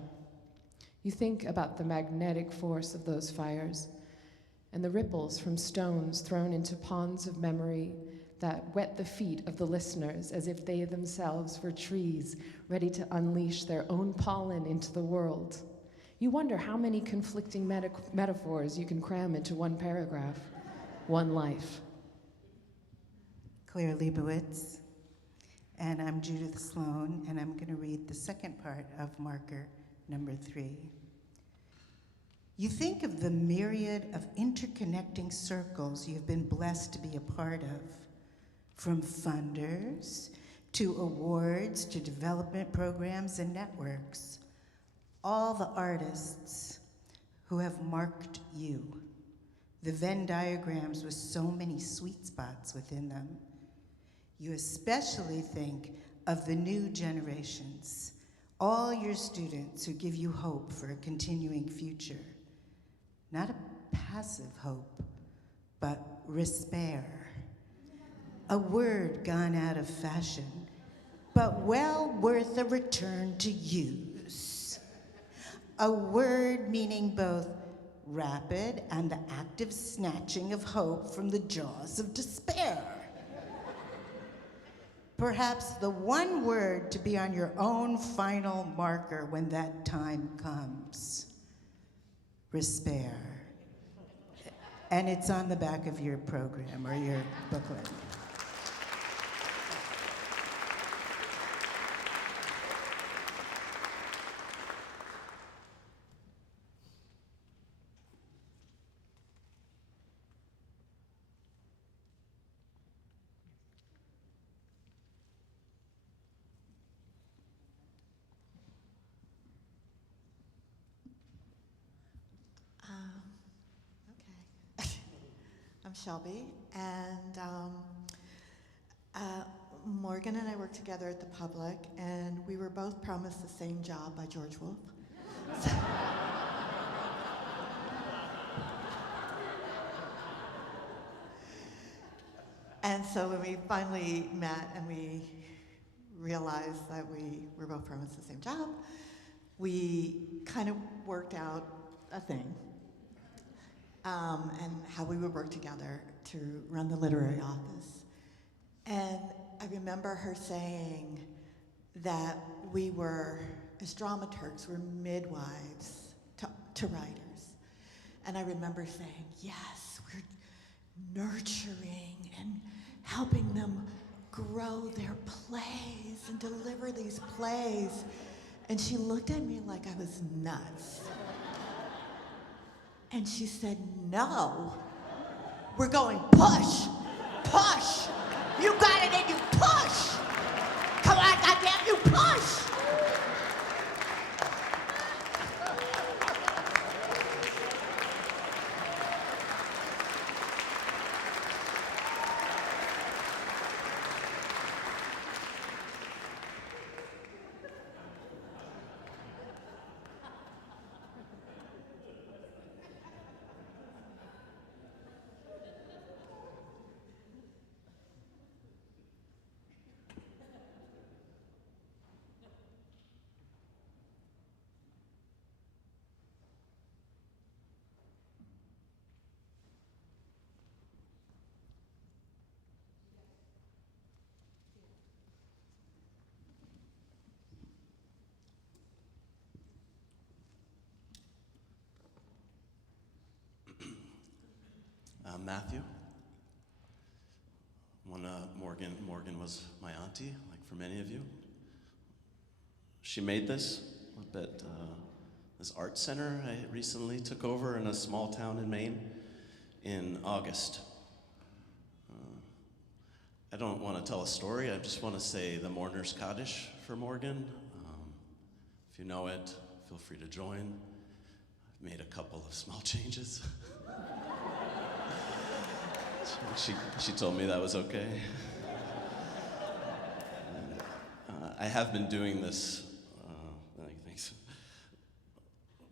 You think about the magnetic force of those fires, and the ripples from stones thrown into ponds of memory that wet the feet of the listeners as if they themselves were trees ready to unleash their own pollen into the world. You wonder how many conflicting metaphors you can cram into one paragraph. One life. Claire Leibowitz, and I'm Judith Sloan, and I'm going to read the second part of marker number 3. You think of the myriad of interconnecting circles you've been blessed to be a part of, from funders to awards to development programs and networks, all the artists who have marked you, the Venn diagrams with so many sweet spots within them. You especially think of the new generations, all your students who give you hope for a continuing future. Not a passive hope, but respair. A word gone out of fashion, but well worth a return to use. A word meaning both rapid and the active snatching of hope from the jaws of despair. Perhaps the one word to be on your own final marker when that time comes. Respair. And it's on the back of your program or your booklet. I'm Shelby, and Morgan and I worked together at the Public, and we were both promised the same job by George Wolfe. And so when we finally met and we realized that we were both promised the same job, we kind of worked out a thing, and how we would work together to run the literary office. And I remember her saying that we were, as dramaturgs, we're midwives to writers. And I remember saying, yes, we're nurturing and helping them grow their plays and deliver these plays. And she looked at me like I was nuts. And she said, no, we're going push, push. You got it and you push. Come on, goddamn, you push. Matthew. Morgan was my auntie, like for many of you. She made this up at this art center I recently took over in a small town in Maine in August. I don't want to tell a story, I just want to say the Mourner's Kaddish for Morgan. If you know it, feel free to join. I've made a couple of small changes. She told me that was okay. I have been doing this thanks,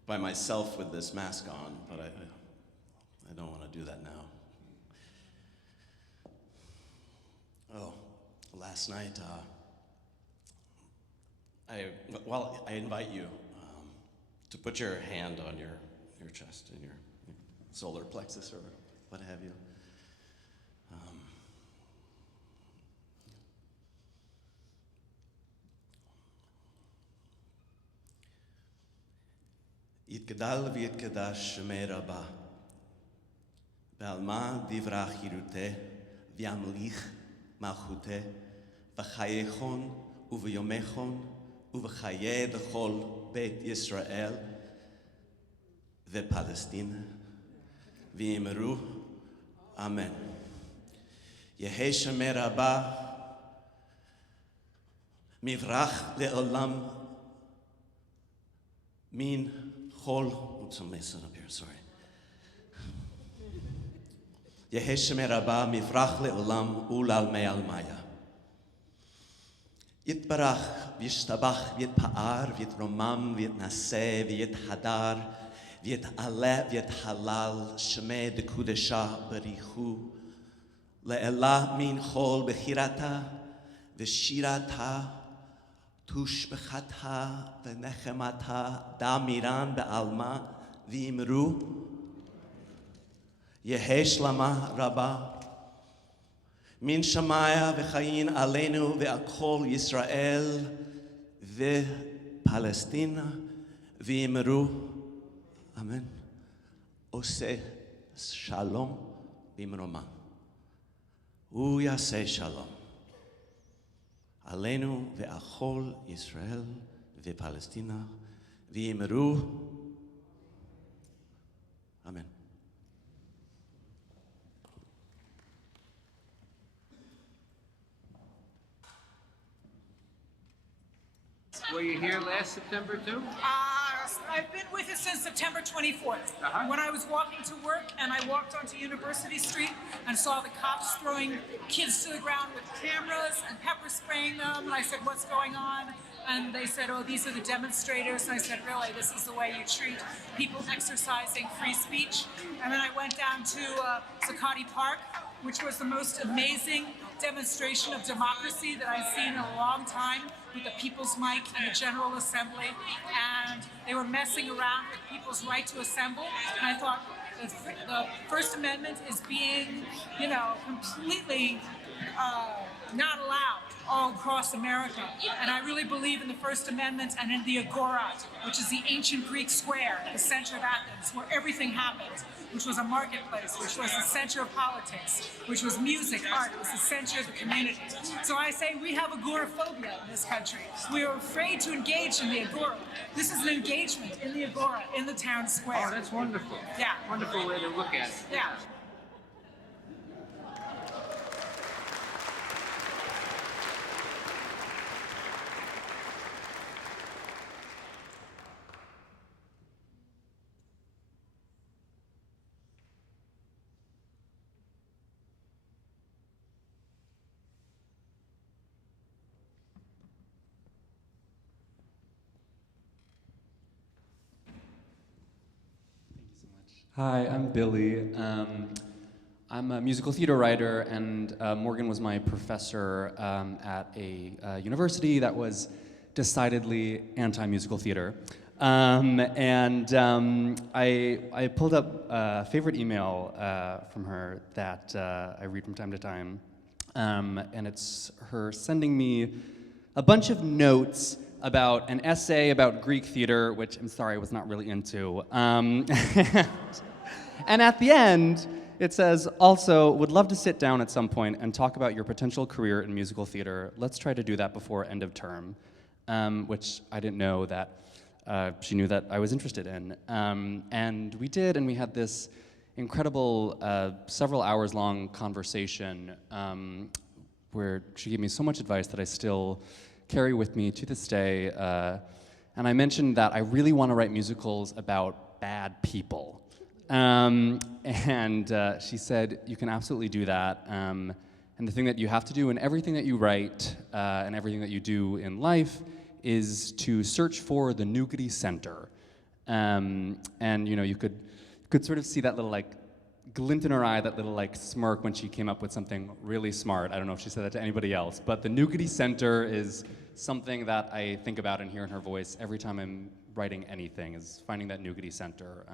by myself with this mask on, but I don't want to do that now. Oh, last night, I invite you to put your hand on your chest and your solar plexus or what have you. יתגדל ויתקדש שמי רבה, ועל מה דברה חירותה, וימליך מלכותה, בחייכון וביומכון, ובחיי בכל בית ישראל ופלסטין, ואמרו אמן. יהי שמי רבה, מברך לעולם מן oops, I'm messing up here, sorry. יהי שמי רבה מברח לעולם ולעלמי עלמיה. יתברך וישתבח ויתפאר ויתרומם ויתנשא ויתהדר ויתעלה ויתהלל שמי דקודשה בריחו לאלה מן כל בחירתה ושירתה תושבחתה ונחמתה דמירן בעלמה ואמרו יהי שלמה רבה מן שמיה וחיים עלינו ועל כל ישראל ופלסטינה ואמרו אמן. עושה שלום במרומה. הוא יעשה שלום עלינו ועל כל ישראל ופלסטינה ואמרו אמן. Were you here last September too? I've been with it since September 24th. When I was walking to work and I walked onto University Street and saw the cops throwing kids to the ground with cameras and pepper spraying them, and I said, what's going on? And they said, oh, these are the demonstrators. And I said, really, this is the way you treat people exercising free speech? And then I went down to Zuccotti Park, which was the most amazing demonstration of democracy that I've seen in a long time, with the People's Mic and the General Assembly. And they were messing around with people's right to assemble. And I thought, the First Amendment is being, completely not allowed all across America. And I really believe in the First Amendment and in the Agora, which is the ancient Greek square, the center of Athens, where everything happened, which was a marketplace, which was the center of politics, which was music, art, it was the center of the community. So I say we have agoraphobia in this country. We are afraid to engage in the Agora. This is an engagement in the Agora, in the town square. Oh, that's wonderful. Yeah. Wonderful way to look at it. Yeah. Hi, I'm Billy. I'm a musical theater writer, and Morgan was my professor at a university that was decidedly anti-musical theater. I pulled up a favorite email from her that I read from time to time, and it's her sending me a bunch of notes about an essay about Greek theater, which I'm sorry I was not really into. And at the end, it says, also, would love to sit down at some point and talk about your potential career in musical theater. Let's try to do that before end of term, which I didn't know that she knew that I was interested in. And we did, and we had this incredible several hours long conversation where she gave me so much advice that I still carry with me to this day. And I mentioned that I really want to write musicals about bad people. She said, you can absolutely do that. And the thing that you have to do in everything that you write and everything that you do in life is to search for the nougaty center. You could sort of see that little glint in her eye, that little smirk when she came up with something really smart. I don't know if she said that to anybody else, but the nougaty center is something that I think about and hear in her voice every time I'm writing anything, is finding that nougaty center.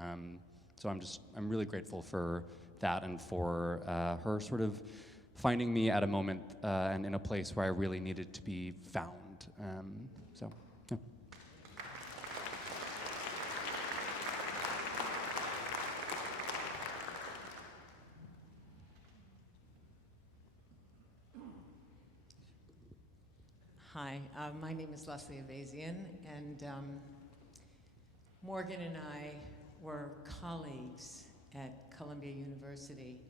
So I'm really grateful for that and for her sort of finding me at a moment and in a place where I really needed to be found. Yeah. Hi, my name is Leslie Avazian, and Morgan and I were colleagues at Columbia University.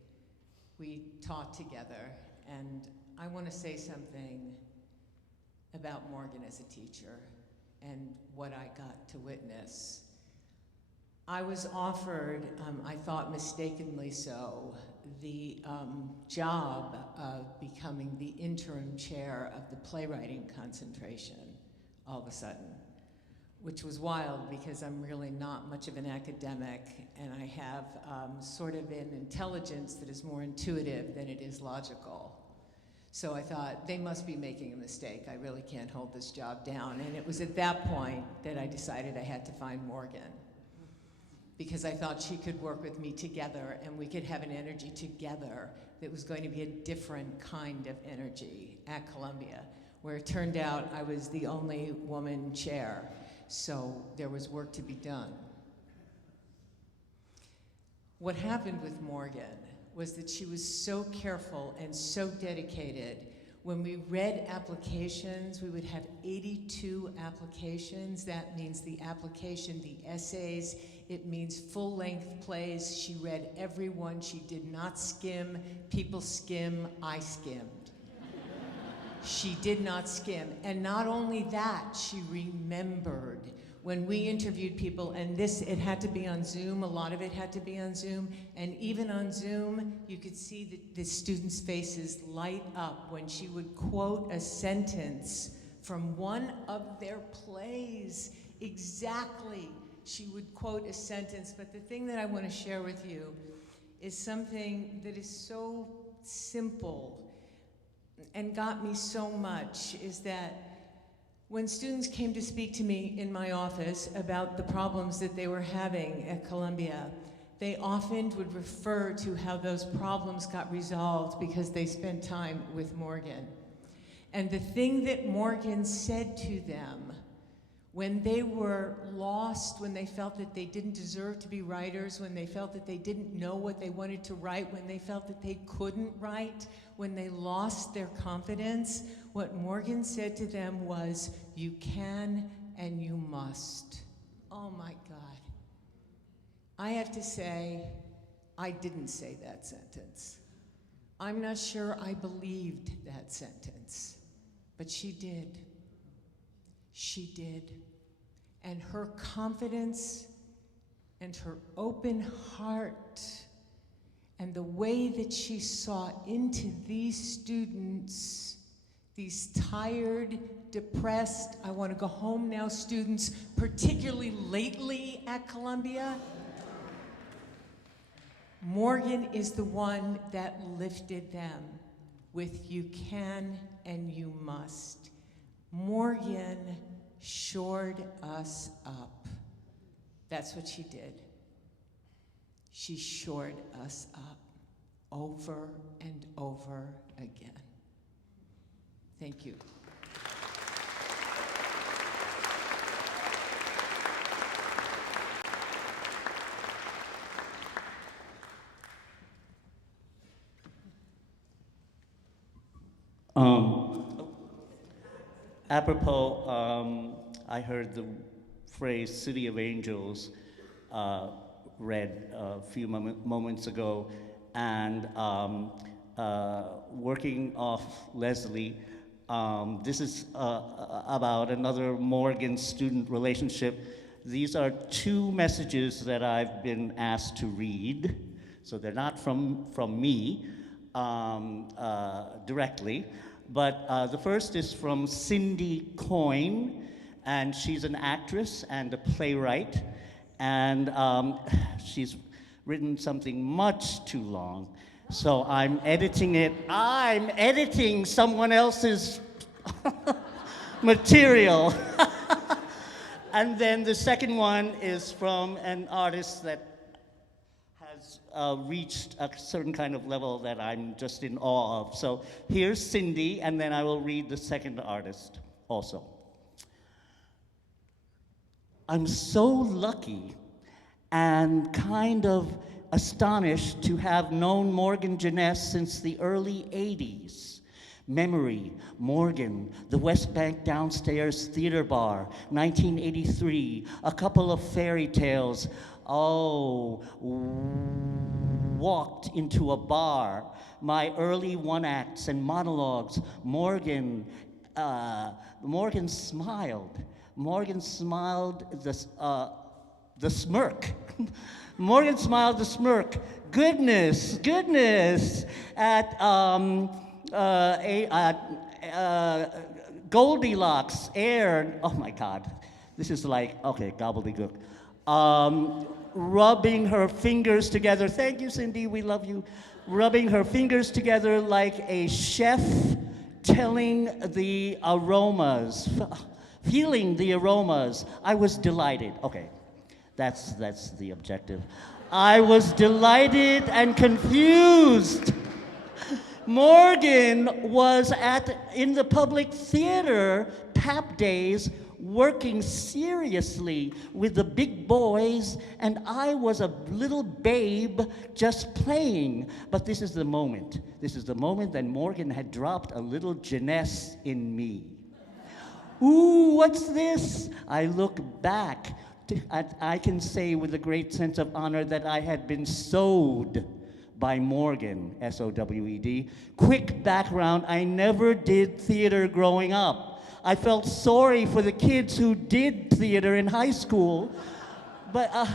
We taught together, and I want to say something about Morgan as a teacher and what I got to witness. I was offered, I thought mistakenly so, the job of becoming the interim chair of the playwriting concentration all of a sudden, which was wild because I'm really not much of an academic, and I have sort of an intelligence that is more intuitive than it is logical. So I thought, they must be making a mistake. I really can't hold this job down. And it was at that point that I decided I had to find Morgan, because I thought she could work with me together and we could have an energy together that was going to be a different kind of energy at Columbia, where it turned out I was the only woman chair, so there was work to be done. What happened with Morgan was that she was so careful and so dedicated. When we read applications, we would have 82 applications. That means the application, the essays, it means full-length plays. She read every one. She did not skim. People skim, I skimmed. She did not skim. And not only that, she remembered when we interviewed people, and it had to be on Zoom, a lot of it had to be on Zoom, and even on Zoom, you could see the students' faces light up when she would quote a sentence from one of their plays. Exactly, she would quote a sentence, but the thing that I want to share with you is something that is so simple and got me so much, is that when students came to speak to me in my office about the problems that they were having at Columbia, they often would refer to how those problems got resolved because they spent time with Morgan. And the thing that Morgan said to them when they were lost, when they felt that they didn't deserve to be writers, when they felt that they didn't know what they wanted to write, when they felt that they couldn't write, when they lost their confidence, what Morgan said to them was, "You can and you must." Oh my God. I have to say, I didn't say that sentence. I'm not sure I believed that sentence, but she did. She did. And her confidence and her open heart and the way that she saw into these students, these tired, depressed, I want to go home now students, particularly lately at Columbia, Morgan is the one that lifted them with "You can and you must." Morgan shored us up. That's what she did. She shored us up over and over again. Thank you. Apropos, I heard the phrase "City of Angels" read a few moments ago, and working off Leslie, this is about another Morgan student relationship. These are two messages that I've been asked to read, so they're not from me directly. But the first is from Cindy Coyne, and she's an actress and a playwright, and she's written something much too long, so I'm editing it. I'm editing someone else's material. And then the second one is from an artist that has reached a certain kind of level that I'm just in awe of. So here's Cindy, and then I will read the second artist also. I'm so lucky and kind of astonished to have known Morgan Jenness since the early 80s. Memory, Morgan, the West Bank Downstairs Theater Bar, 1983, a couple of fairy tales. Oh, walked into a bar, my early one-acts and monologues. Morgan smiled. Morgan smiled the smirk. Morgan smiled the smirk. Goodness, at Goldilocks, Air, oh my God, this is like, okay, gobbledygook. Rubbing her fingers together, thank you, Cindy, we love you. Rubbing her fingers together like a chef telling the aromas, feeling the aromas. I was delighted, okay, that's the objective. I was delighted and confused. Morgan was in the public theater, PAP days, working seriously with the big boys, and I was a little babe just playing. But this is the moment. This is the moment that Morgan had dropped a little Jenness in me. Ooh, what's this? I look back. I can say with a great sense of honor that I had been sewed by Morgan, S-O-W-E-D. Quick background, I never did theater growing up. I felt sorry for the kids who did theater in high school, but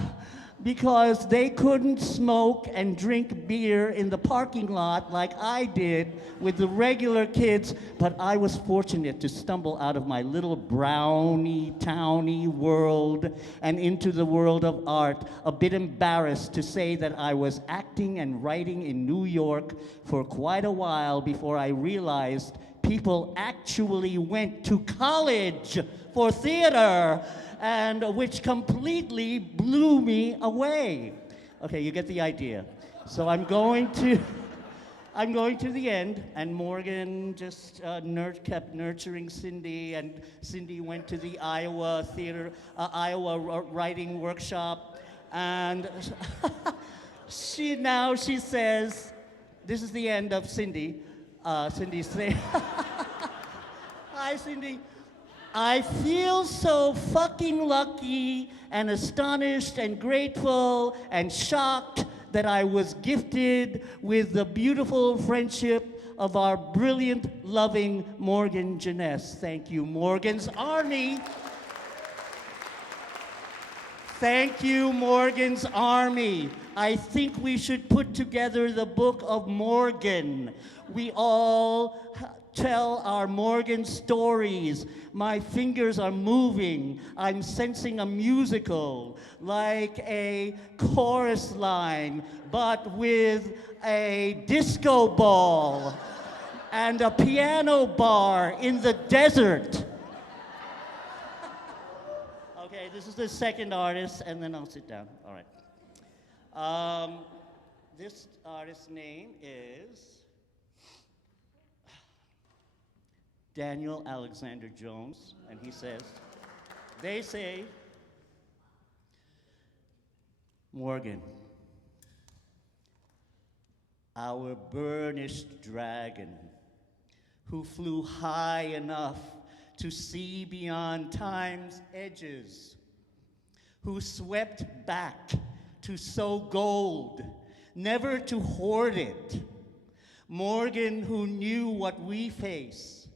because they couldn't smoke and drink beer in the parking lot like I did with the regular kids. But I was fortunate to stumble out of my little brownie towny world and into the world of art, a bit embarrassed to say that I was acting and writing in New York for quite a while before I realized people actually went to college for theater, and which completely blew me away. Okay, you get the idea. So I'm going to the end, and Morgan just kept nurturing Cindy, and Cindy went to the Iowa writing workshop, and she says, this is the end of Cindy. Cindy's saying, hi, Cindy. I feel so fucking lucky and astonished and grateful and shocked that I was gifted with the beautiful friendship of our brilliant, loving Morgan Jenness. Thank you, Morgan's Army. Thank you, Morgan's Army. I think we should put together the Book of Morgan. We all tell our Morgan stories. My fingers are moving. I'm sensing a musical, like a chorus line, but with a disco ball and a piano bar in the desert. Okay, this is the second artist, and then I'll sit down. All right. This artist's name is Daniel Alexander Jones, and he says, they say, Morgan, our burnished dragon, who flew high enough to see beyond time's edges, who swept back to sow gold, never to hoard it. Morgan, who knew what we face.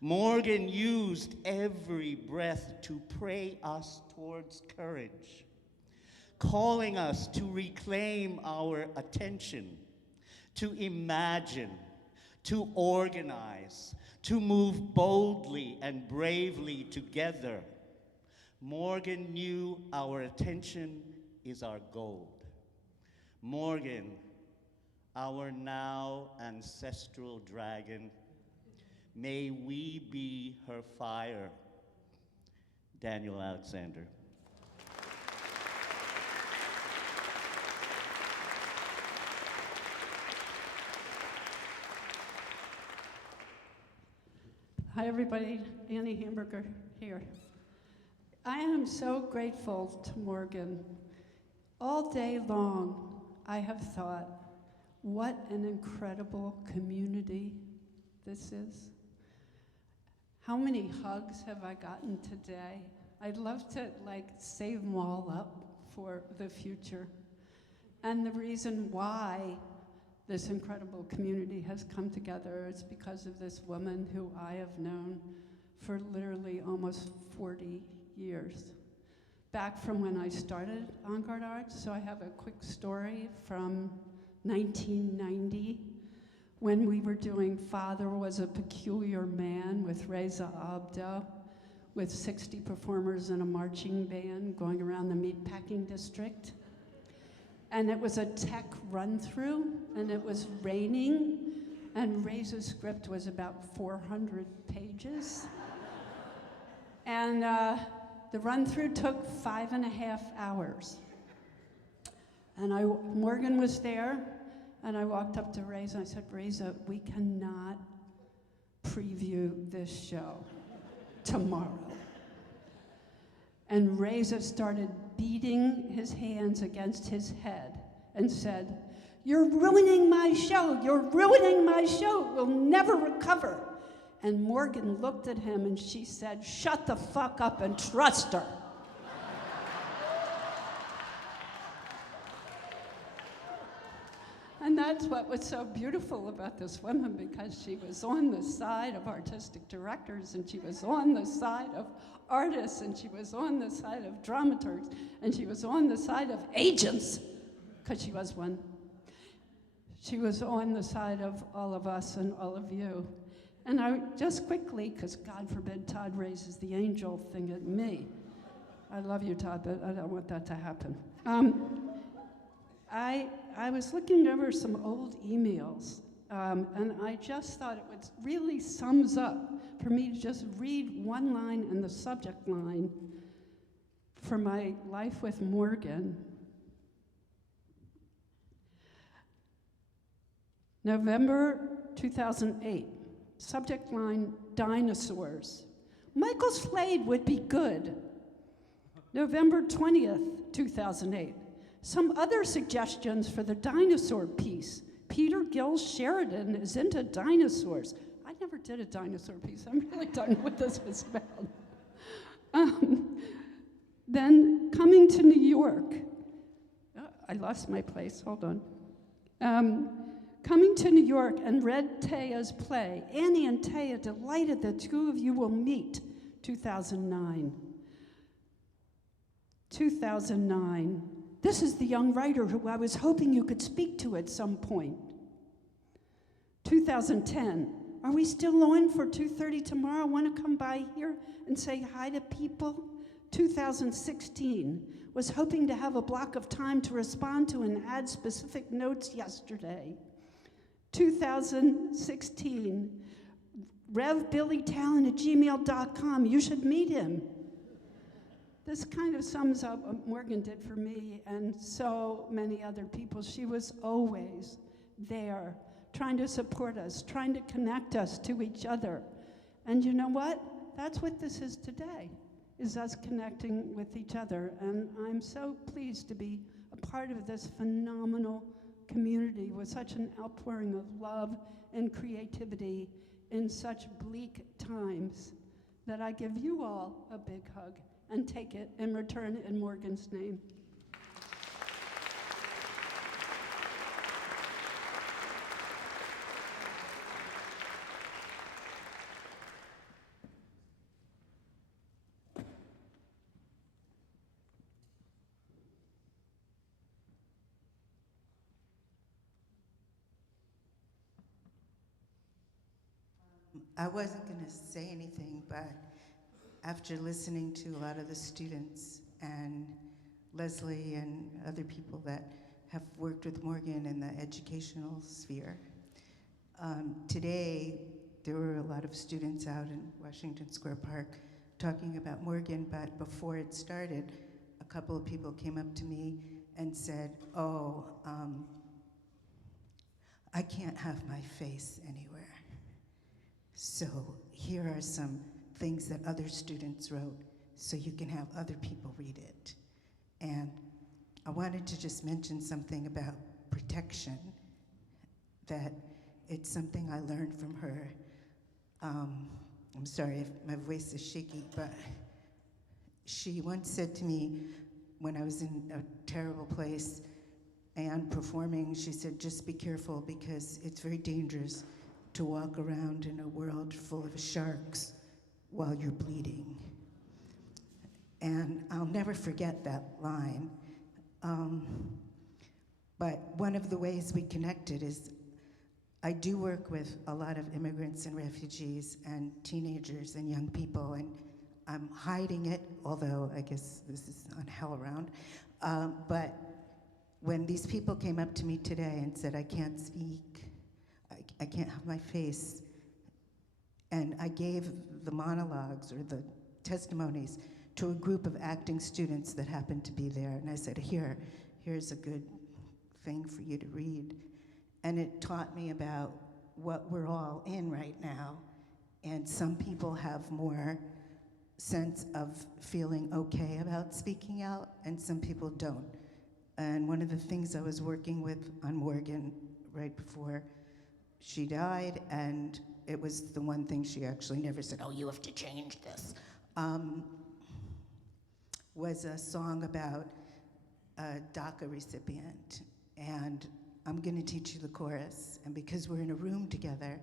Morgan used every breath to pray us towards courage, calling us to reclaim our attention, to imagine, to organize, to move boldly and bravely together. Morgan knew our attention is our gold. Morgan, our now ancestral dragon, may we be her fire. Daniel Alexander. Hi, everybody. Annie Hamburger here. I am so grateful to Morgan. All day long, I have thought, what an incredible community this is. How many hugs have I gotten today? I'd love to save them all up for the future. And the reason why this incredible community has come together is because of this woman who I have known for literally almost 40 years. Back from when I started On Guard Arts, so I have a quick story from 1990 when we were doing Father Was a Peculiar Man with Reza Abdo, with 60 performers in a marching band going around the meatpacking district. And it was a tech run-through, and it was raining, and Reza's script was about 400 pages. And the run-through took 5.5 hours. And Morgan was there, and I walked up to Reza, and I said, Reza, we cannot preview this show tomorrow. And Reza started beating his hands against his head and said, you're ruining my show, you're ruining my show, we'll never recover. And Morgan looked at him and she said, shut the fuck up and trust her. And that's what was so beautiful about this woman, because she was on the side of artistic directors, and she was on the side of artists, and she was on the side of dramaturgs, and she was on the side of agents, because she was one. She was on the side of all of us and all of you. And I just quickly, because God forbid Todd raises the angel thing at me. I love you, Todd, but I don't want that to happen. I was looking over some old emails, and I just thought it really sums up for me to just read one line in the subject line for my life with Morgan. November 2008, subject line, dinosaurs. Michael Slade would be good. November 20th, 2008. Some other suggestions for the dinosaur piece. Peter Gill Sheridan is into dinosaurs. I never did a dinosaur piece. I'm really done with what this was about. Then coming to New York. I lost my place, hold on. Coming to New York and read Taya's play. Annie and Taya, delighted the two of you will meet. 2009. 2009. This is the young writer who I was hoping you could speak to at some point. 2010. Are we still on for 2:30 tomorrow? Want to come by here and say hi to people? 2016. Was hoping to have a block of time to respond to and add specific notes yesterday. 2016. RevBillyTalon@gmail.com. You should meet him. This kind of sums up what Morgan did for me and so many other people. She was always there, trying to support us, trying to connect us to each other. And you know what? That's what this is today, is us connecting with each other. And I'm so pleased to be a part of this phenomenal community with such an outpouring of love and creativity in such bleak times, that I give you all a big hug and take it in return in Morgan's name. I wasn't going to say anything, but after listening to a lot of the students and Leslie and other people that have worked with Morgan in the educational sphere, today there were a lot of students out in Washington Square Park talking about Morgan, but before it started, a couple of people came up to me and said, I can't have my face anywhere. So here are some things that other students wrote so you can have other people read it. And I wanted to just mention something about protection, that it's something I learned from her. I'm sorry if my voice is shaky, but she once said to me when I was in a terrible place and performing, she said, just be careful because it's very dangerous to walk around in a world full of sharks while you're bleeding. And I'll never forget that line. But one of the ways we connected is I do work with a lot of immigrants and refugees and teenagers and young people, and I'm hiding it, although I guess this is not hell around. But when these people came up to me today and said, I can't speak, I can't have my face, and I gave the monologues or the testimonies to a group of acting students that happened to be there, and I said, here's a good thing for you to read. And it taught me about what we're all in right now, and some people have more sense of feeling okay about speaking out, and some people don't. And one of the things I was working with on Morgan right before she died, and it was the one thing she actually never said, oh, you have to change this, was a song about a DACA recipient. And I'm going to teach you the chorus. And because we're in a room together,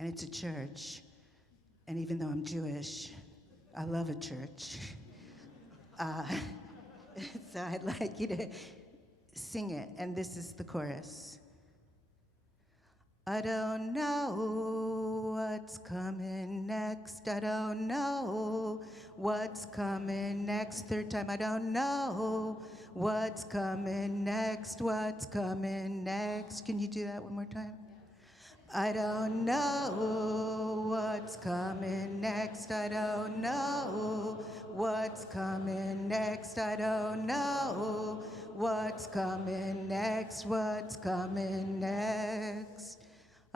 and it's a church, and even though I'm Jewish, I love a church. So I'd like you to sing it, and this is the chorus. I don't know what's coming next. I don't know what's coming next. Third time, I don't know what's coming next. What's coming next? Can you do that one more time? I don't know what's coming next. I don't know what's coming next. I don't know what's coming next. What's coming next?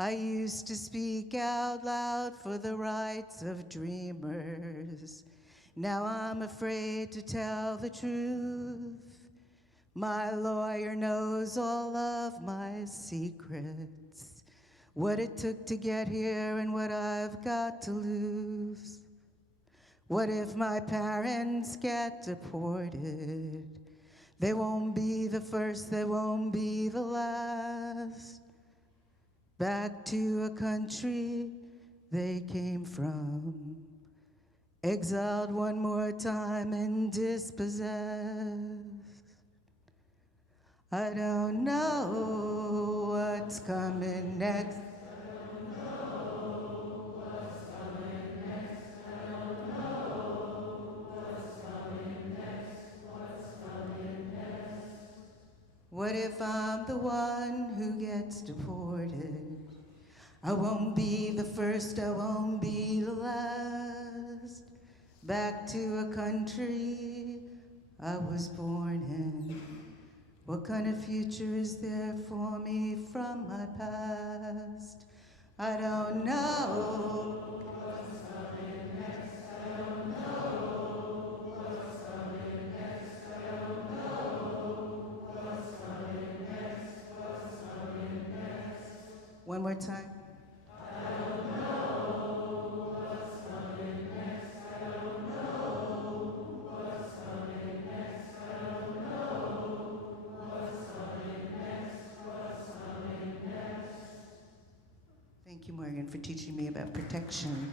I used to speak out loud for the rights of dreamers. Now I'm afraid to tell the truth. My lawyer knows all of my secrets. What it took to get here and what I've got to lose. What if my parents get deported? They won't be the first, they won't be the last. Back to a country they came from. Exiled one more time and dispossessed. I don't know what's coming next. What if I'm the one who gets deported? I won't be the first, I won't be the last. Back to a country I was born in. What kind of future is there for me from my past? I don't know. What's coming next? I don't know. What's coming next? I don't know. What's coming next? What's coming next? One more time. I don't know what's coming next. I don't know what's coming next. I don't know what's coming next. What's coming next? Thank you, Morgan, for teaching me about protection.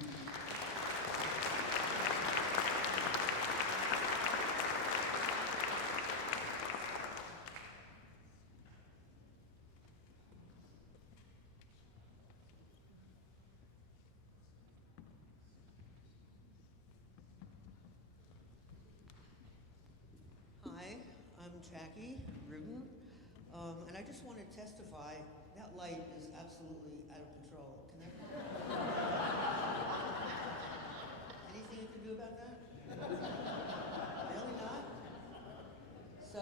Hi, I'm Jackie Rudin, and I just want to testify that light is absolutely out of control. Can that anything you can do about that? Really not? So,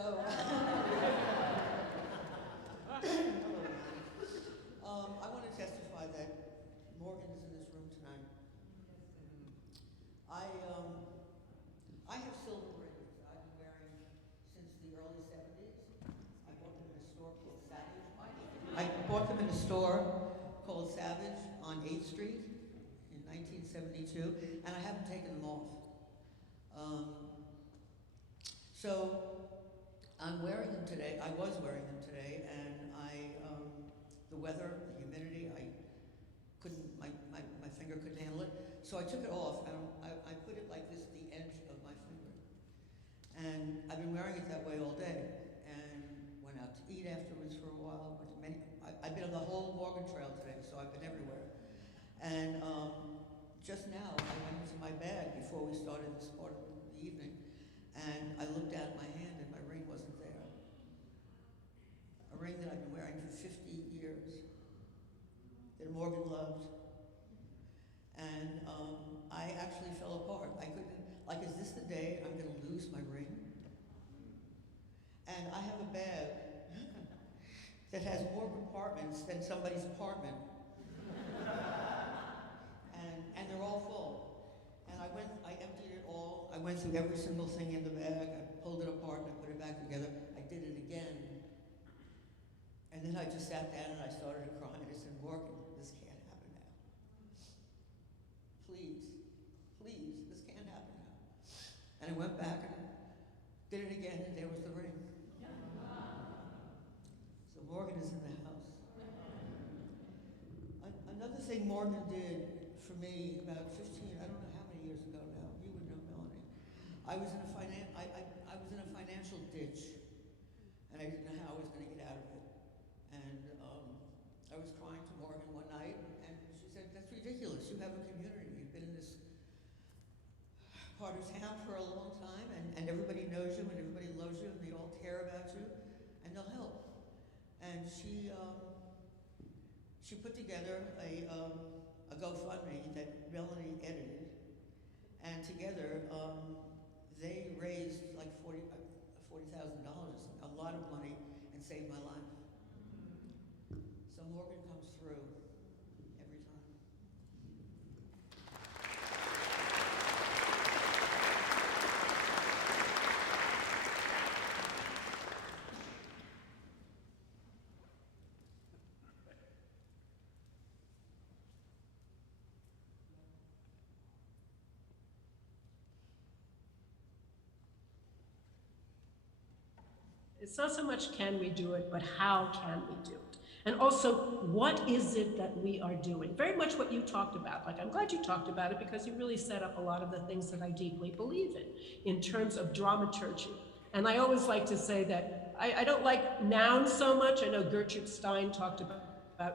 I want to testify that Morgan is in this room tonight. I have silver rings I've been wearing since the early 70s. I bought them in a store called Savage. I bought them in a store called Savage on 8th Street in 1972, and I haven't taken them off. So I'm wearing them today. I was wearing them today, and the weather, the humidity, my finger couldn't handle it. So I took it off, and I put it like this at the edge of my finger. And I've been wearing it that way all day, and went out to eat afterwards for a while. I've been on the whole Morgan Trail today, so I've been everywhere. And just now, I went into my bag before we started this part of the evening, and I looked at my hand, and my ring wasn't there. A ring that I've been wearing for 50 years, that Morgan loved. And I actually fell apart. I couldn't, like, is this the day I'm gonna lose my ring? And I have a bag that has more compartments than somebody's apartment. And they're all full. And I emptied it all. I went through every single thing in the bag. I pulled it apart and I put it back together. I did it again. And then I just sat down and I started to cry. And I said, Morgan, this can't happen now. Please, please, this can't happen now. And I went back and did it again, and there was the ring. Morgan did for me about 15, I don't know how many years ago now, you would know, Melanie. I was in a financial ditch, and I didn't know how I was going to get out of it. And I was crying to Morgan one night, and she said, "That's ridiculous. You have a community. You've been in this part of town for a long time, and everybody knows you, and everybody loves you, and they all care about you, and they'll help." And she put together a GoFundMe that Melanie edited, and together they raised like $40,000, a lot of money, and saved my life. So Morgan comes through every time. It's not so much can we do it, but how can we do it? And also, what is it that we are doing? Very much what you talked about. Like, I'm glad you talked about it because you really set up a lot of the things that I deeply believe in terms of dramaturgy. And I always like to say that I don't like nouns so much. I know Gertrude Stein talked about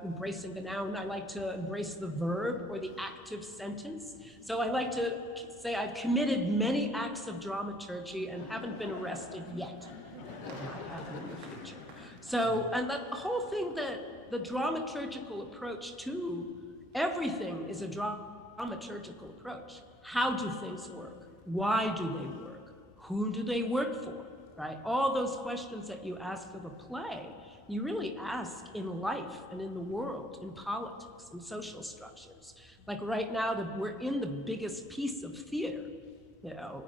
embracing the noun. I like to embrace the verb or the active sentence. So I like to say I've committed many acts of dramaturgy and haven't been arrested yet. Happen in the future. So, and that whole thing that the dramaturgical approach to everything is a dramaturgical approach. How do things work? Why do they work? Who do they work for? Right? All those questions that you ask of a play, you really ask in life and in the world, in politics and social structures. Like right now, we're in the biggest piece of theater. You know,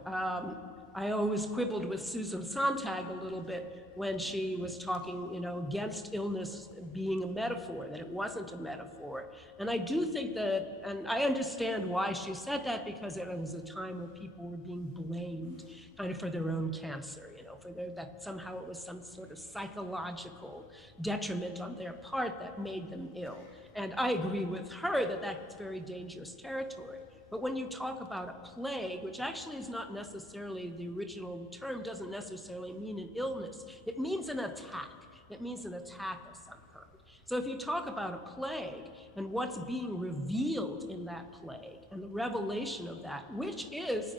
I always quibbled with Susan Sontag a little bit when she was talking, you know, against illness being a metaphor, that it wasn't a metaphor. And I do think that, and I understand why she said that, because it was a time where people were being blamed kind of for their own cancer, you know, that somehow it was some sort of psychological detriment on their part that made them ill. And I agree with her that that's very dangerous territory. But when you talk about a plague, which actually is not necessarily, the original term doesn't necessarily mean an illness, it means an attack. It means an attack of some kind. So if you talk about a plague and what's being revealed in that plague and the revelation of that, which is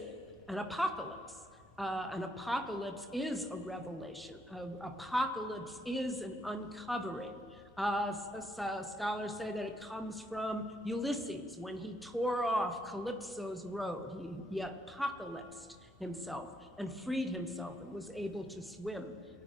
an apocalypse. An apocalypse is a revelation. Apocalypse is an uncovering. Scholars say that it comes from Ulysses. When he tore off Calypso's road, he apocalypsed himself and freed himself and was able to swim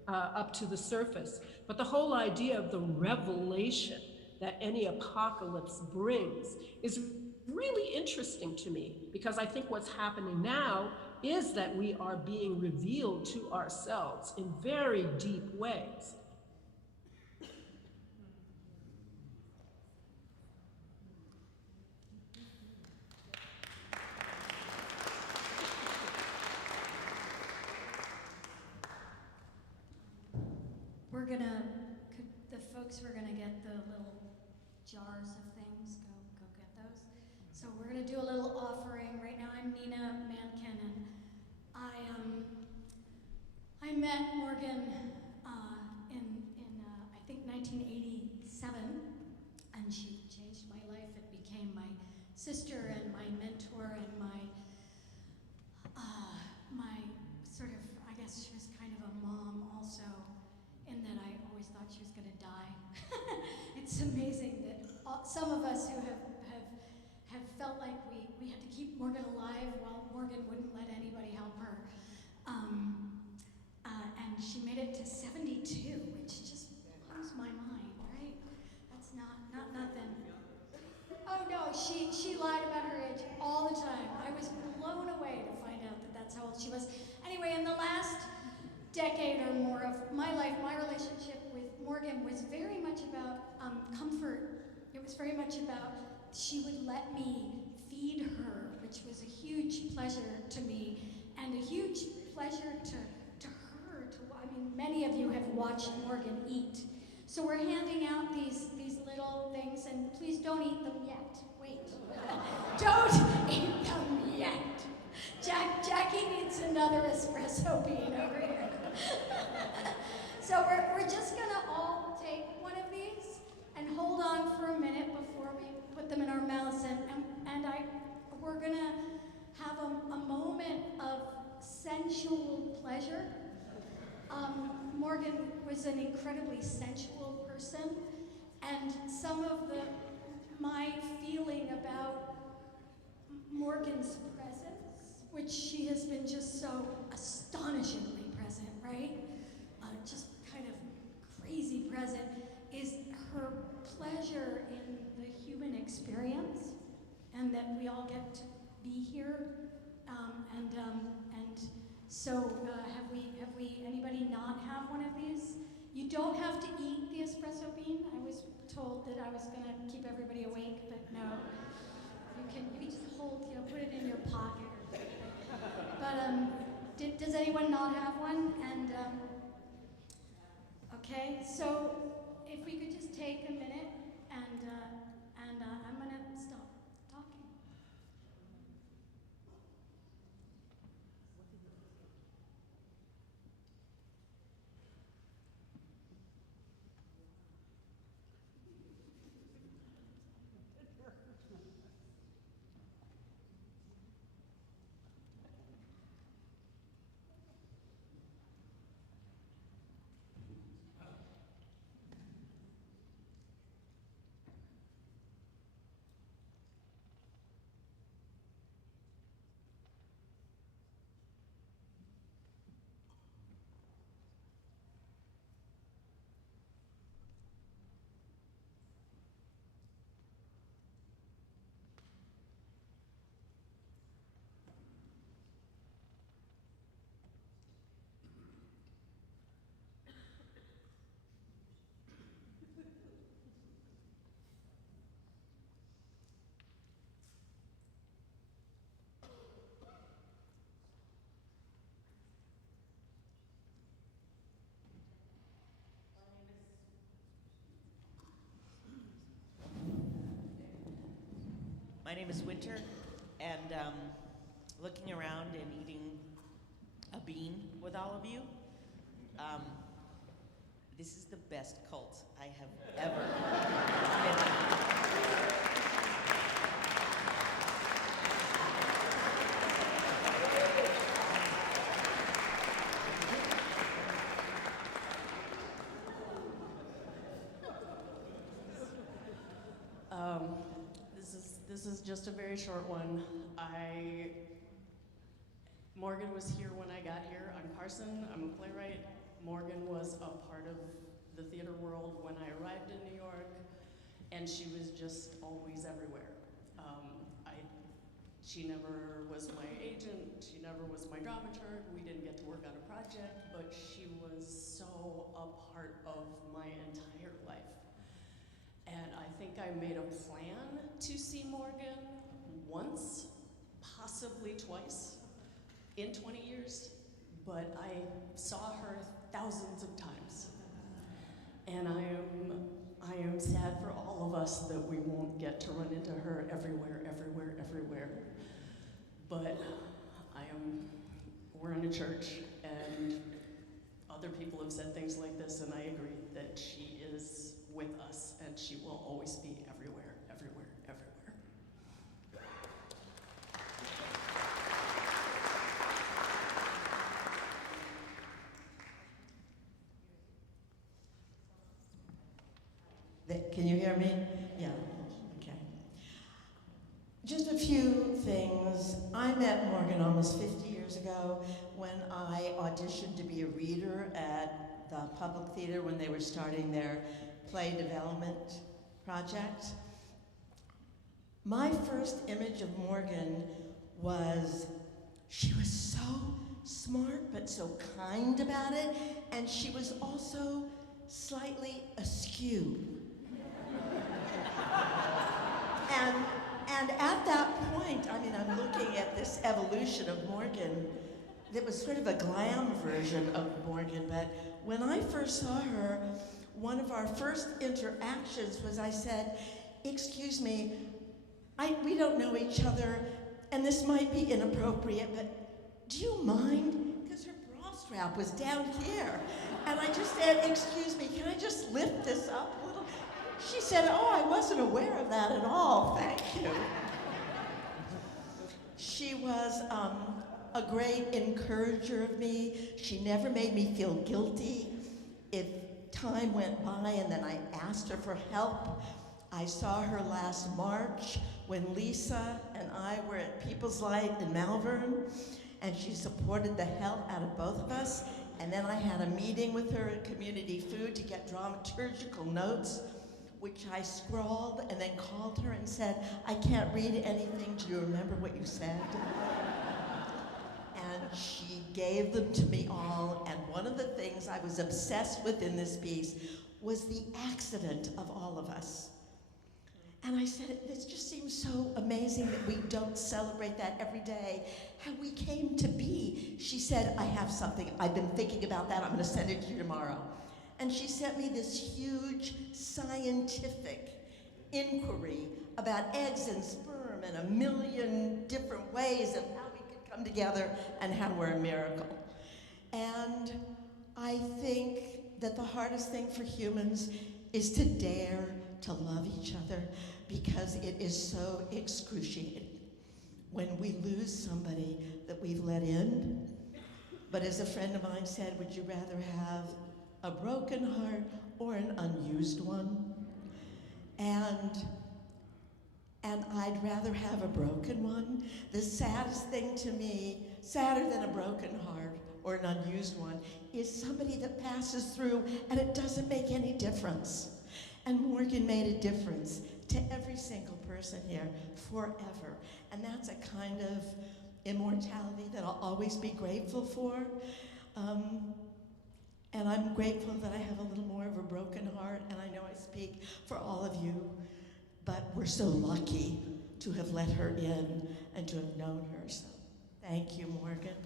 up to the surface. But the whole idea of the revelation that any apocalypse brings is really interesting to me, because I think what's happening now is that we are being revealed to ourselves in very deep ways. The folks were gonna get the little jars of things, go get those. So we're gonna do a little offering. Right now I'm Nina Mankin, and I met Morgan in I think 1987, and she changed my life. It became my sister and my mentor and my sort of, I guess she was kind of a mom also, in that I always thought she was going to die. It's amazing that some of us who have felt like we had to keep Morgan alive while Morgan wouldn't let anybody help her. And she made it to 72, which just blows my mind, right? That's not nothing. Oh no, she lied about her age all the time. I was blown away to find out that that's how old she was. Anyway, in the last decade or more of my life, my relationship with Morgan was very much about comfort. It was very much about she would let me feed her, which was a huge pleasure to me, and a huge pleasure to her. I mean, many of you have watched Morgan eat. So we're handing out these little little things, and please don't eat them yet. Wait. Don't eat them yet. Jackie needs another espresso bean over here. So we're just gonna all take one of these and hold on for a minute before we put them in our mouths, and we're gonna have a moment of sensual pleasure. Morgan was an incredibly sensual person, and some of my feeling about Morgan's presence, which she has been just so astonishingly present, right? Just kind of crazy present, is her pleasure in the human experience, and that we all get to be here. And so have we, anybody not have one of these? You don't have to eat the espresso bean. I was told that I was gonna keep everybody awake, but no. You can just hold, put it in your pocket or something. But does anyone not have one? And okay, so if we could just take a minute and I'm gonna stop talking. My name is Winter, and looking around and eating a bean with all of you, this is the best cult I have ever been in. This is just a very short one. Morgan was here when I got here. I'm Carson, I'm a playwright. Morgan was a part of the theater world when I arrived in New York, and she was just always everywhere. She never was my agent, she never was my dramaturg, we didn't get to work on a project, but she was so a part of my entire life. And I think I made a plan to see Morgan once, possibly twice, in 20 years, but I saw her thousands of times. And I am sad for all of us that we won't get to run into her everywhere. But we're in a church, and other people have said things like this, and I agree that she is with us, and she will always be everywhere. Can you hear me? Yeah, okay. Just a few things. I met Morgan almost 50 years ago when I auditioned to be a reader at the Public Theater when they were starting their play development project. My first image of Morgan was, she was so smart but so kind about it, and she was also slightly askew. And at that point, I mean, I'm looking at this evolution of Morgan that was sort of a glam version of Morgan, but when I first saw her, one of our first interactions was I said, "Excuse me, we don't know each other, and this might be inappropriate, but do you mind?" Because her bra strap was down here. And I just said, "Excuse me, can I just lift this up a little?" She said, "Oh, I wasn't aware of that at all, thank you." She was a great encourager of me. She never made me feel guilty. If time went by and then I asked her for help, I saw her last March when Lisa and I were at People's Light in Malvern, and she supported the hell out of both of us. And then I had a meeting with her at Community Food to get dramaturgical notes, which I scrawled and then called her and said, "I can't read anything. Do you remember what you said?" And she gave them to me all. And one of the things I was obsessed with in this piece was the accident of all of us. And I said, "This just seems so amazing that we don't celebrate that every day, how we came to be." She said, "I have something. I've been thinking about that. I'm going to send it to you tomorrow." And she sent me this huge scientific inquiry about eggs and sperm and a million different ways of how we could come together and how we're a miracle. And I think that the hardest thing for humans is to dare to love each other, because it is so excruciating when we lose somebody that we've let in. But as a friend of mine said, would you rather have a broken heart or an unused one? And I'd rather have a broken one. The saddest thing to me, sadder than a broken heart or an unused one, is somebody that passes through and it doesn't make any difference. And Morgan made a difference to every single person here forever. And that's a kind of immortality that I'll always be grateful for. And I'm grateful that I have a little more of a broken heart, and I know I speak for all of you, but we're so lucky to have let her in and to have known her. So thank you, Morgan.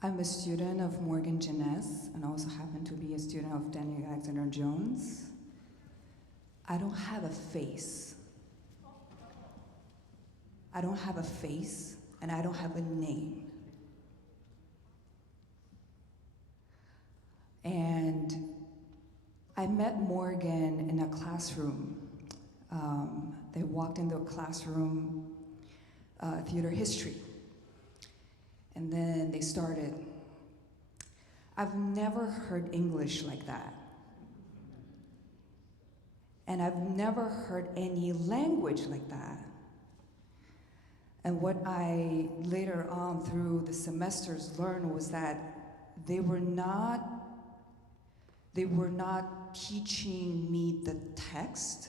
I'm a student of Morgan Jenness, and also happen to be a student of Daniel Alexander Jones. I don't have a face. I don't have a face, and I don't have a name. And I met Morgan in a classroom. They walked into a classroom, theater history. And then they started. I've never heard English like that. And I've never heard any language like that. And what I later on through the semesters learned was that they were not teaching me the text.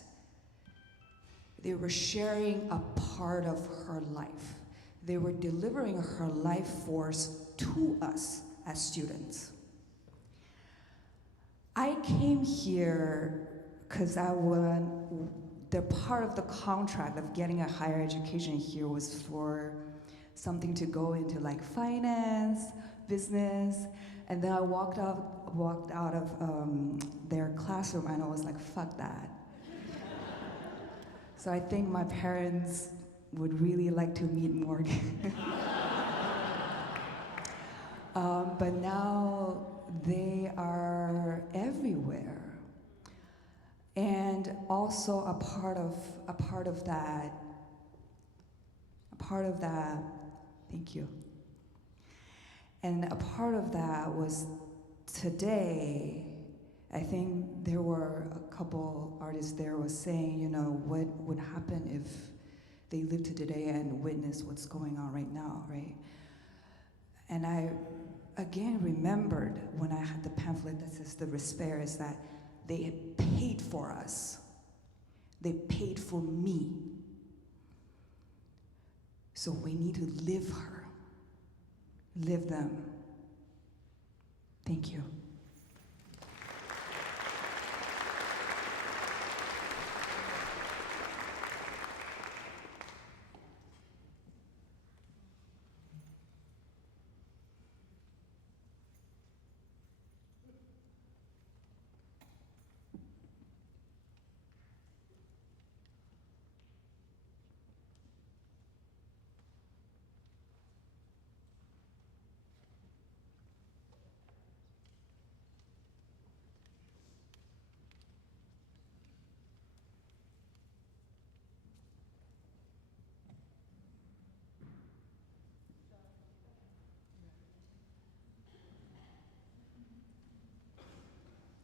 They were sharing a part of her life. They were delivering her life force to us as students. I came here because the part of the contract of getting a higher education here was for something to go into like finance, business, and then I walked out of their classroom and I was like, fuck that. So I think my parents would really like to meet Morgan. But now they are everywhere. And also a part of that, thank you. And a part of that was today, I think there were a couple artists there was saying, you know, what would happen if they lived to today and witnessed what's going on right now, right? And I, again, remembered when I had the pamphlet that says the despair is that they had paid for us. They paid for me. So we need to live her, live them. Thank you.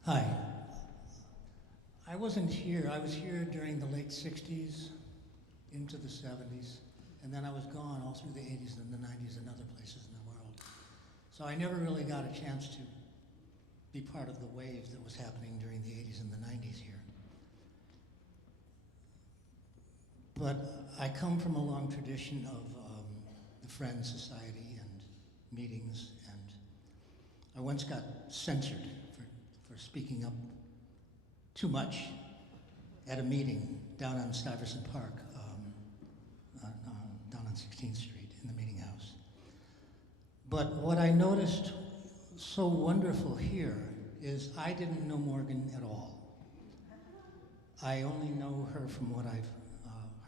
Hi. I wasn't here. I was here during the late 60s into the 70s, and then I was gone all through the 80s and the 90s and other places in the world. So I never really got a chance to be part of the wave that was happening during the 80s and the 90s here. But I come from a long tradition of the Friends Society and meetings, and I once got censored for speaking up too much at a meeting down on Stuyvesant Park, down on 16th Street in the meeting house. But what I noticed so wonderful here is I didn't know Morgan at all. I only know her from what I've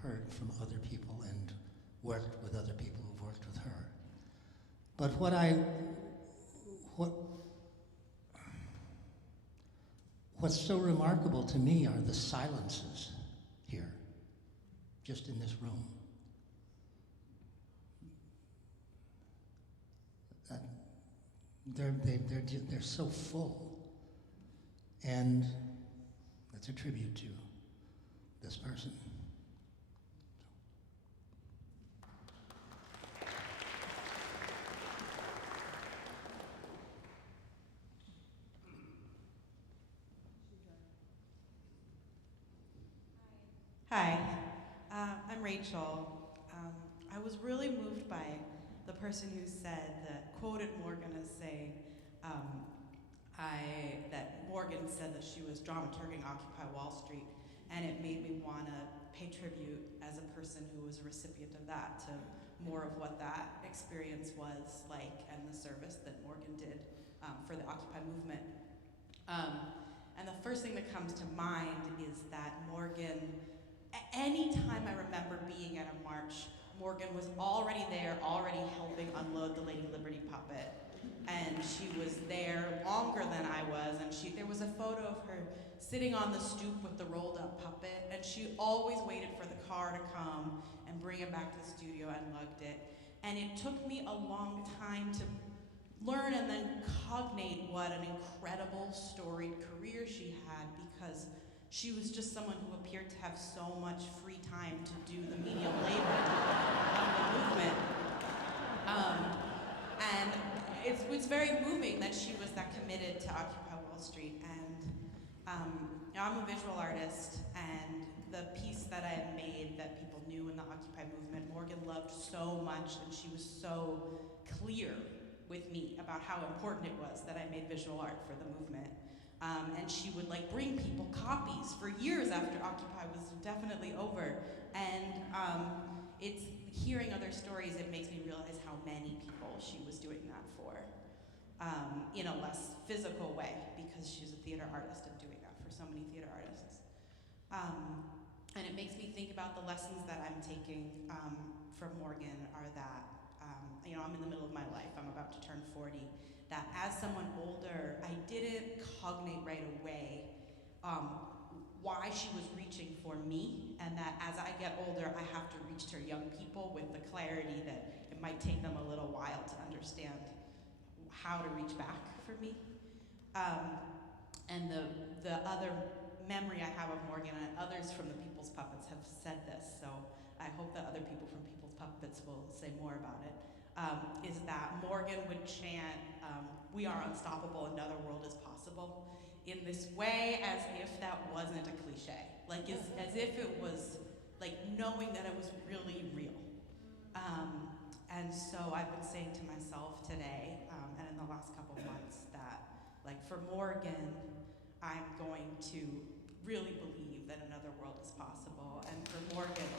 heard from other people and worked with other people who've worked with her. But what's so remarkable to me are the silences here, just in this room. They're so full, and that's a tribute to this person. Hi, I'm Rachel. I was really moved by the person who said that quoted Morgan as saying that Morgan said that she was dramaturging Occupy Wall Street, and it made me want to pay tribute as a person who was a recipient of that to more of what that experience was like and the service that Morgan did for the Occupy movement. And the first thing that comes to mind is that Morgan, any time I remember being at a march, Morgan was already there, already helping unload the Lady Liberty puppet. And she was there longer than I was, and there was a photo of her sitting on the stoop with the rolled up puppet, and she always waited for the car to come and bring it back to the studio and lugged it. And it took me a long time to learn and then cognate what an incredible storied career she had, because she was just someone who appeared to have so much free time to do the menial labor of the movement. And it's very moving that she was that committed to Occupy Wall Street. And I'm a visual artist, and the piece that I had made that people knew in the Occupy movement, Morgan loved so much, and she was so clear with me about how important it was that I made visual art for the movement. And she would bring people copies for years after Occupy was definitely over. And it's hearing other stories, it makes me realize how many people she was doing that for in a less physical way, because she's a theater artist and doing that for so many theater artists. And it makes me think about the lessons that I'm taking from Morgan are that, I'm in the middle of my life, I'm about to turn 40, that as someone older, I didn't cognate right away why she was reaching for me, and that as I get older, I have to reach to young people with the clarity that it might take them a little while to understand how to reach back for me. And the other memory I have of Morgan, and others from the People's Puppets have said this, so I hope that other people from People's Puppets will say more about it, is that Morgan would chant, "We are unstoppable, another world is possible," in this way as if that wasn't a cliche. As if it was knowing that it was really real. And so I've been saying to myself today, and in the last couple of months, that for Morgan, I'm going to really believe that another world is possible. And for Morgan,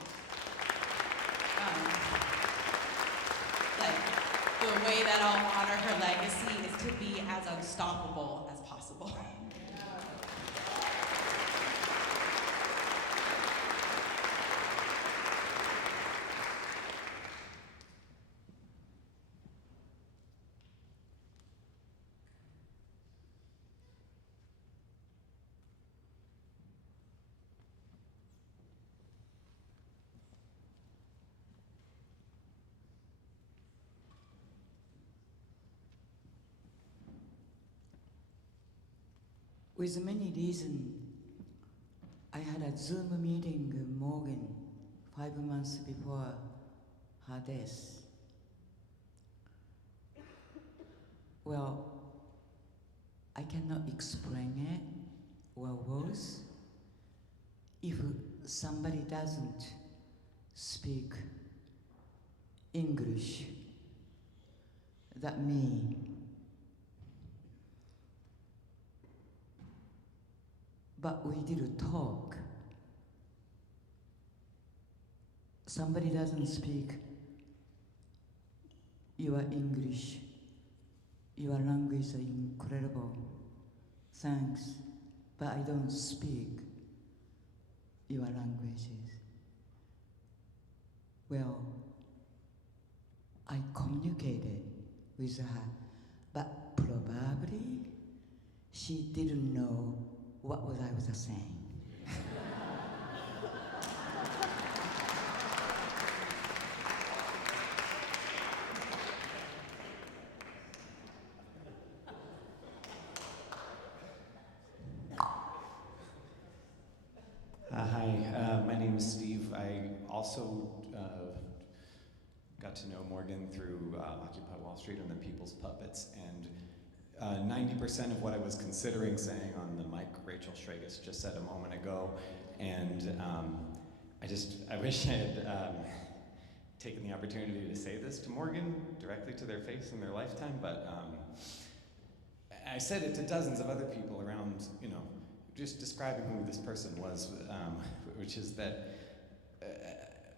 the way that I'll honor her legacy is to be as unstoppable as possible. with many reasons, I had a Zoom meeting with Morgan 5 months before her death. Well, I cannot explain it or words. If somebody doesn't speak English, that means but we did talk. Somebody doesn't speak your English. Your language is incredible. Thanks. But I don't speak your languages. Well, I communicated with her, but probably she didn't know what I was saying. Hi, my name is Steve. I also got to know Morgan through Occupy Wall Street and the People's Puppets, and 90% of what I was considering saying on the mic, Rachel Schragus just said a moment ago, and I wish I had taken the opportunity to say this to Morgan directly to their face in their lifetime, but I said it to dozens of other people around, just describing who this person was, which is that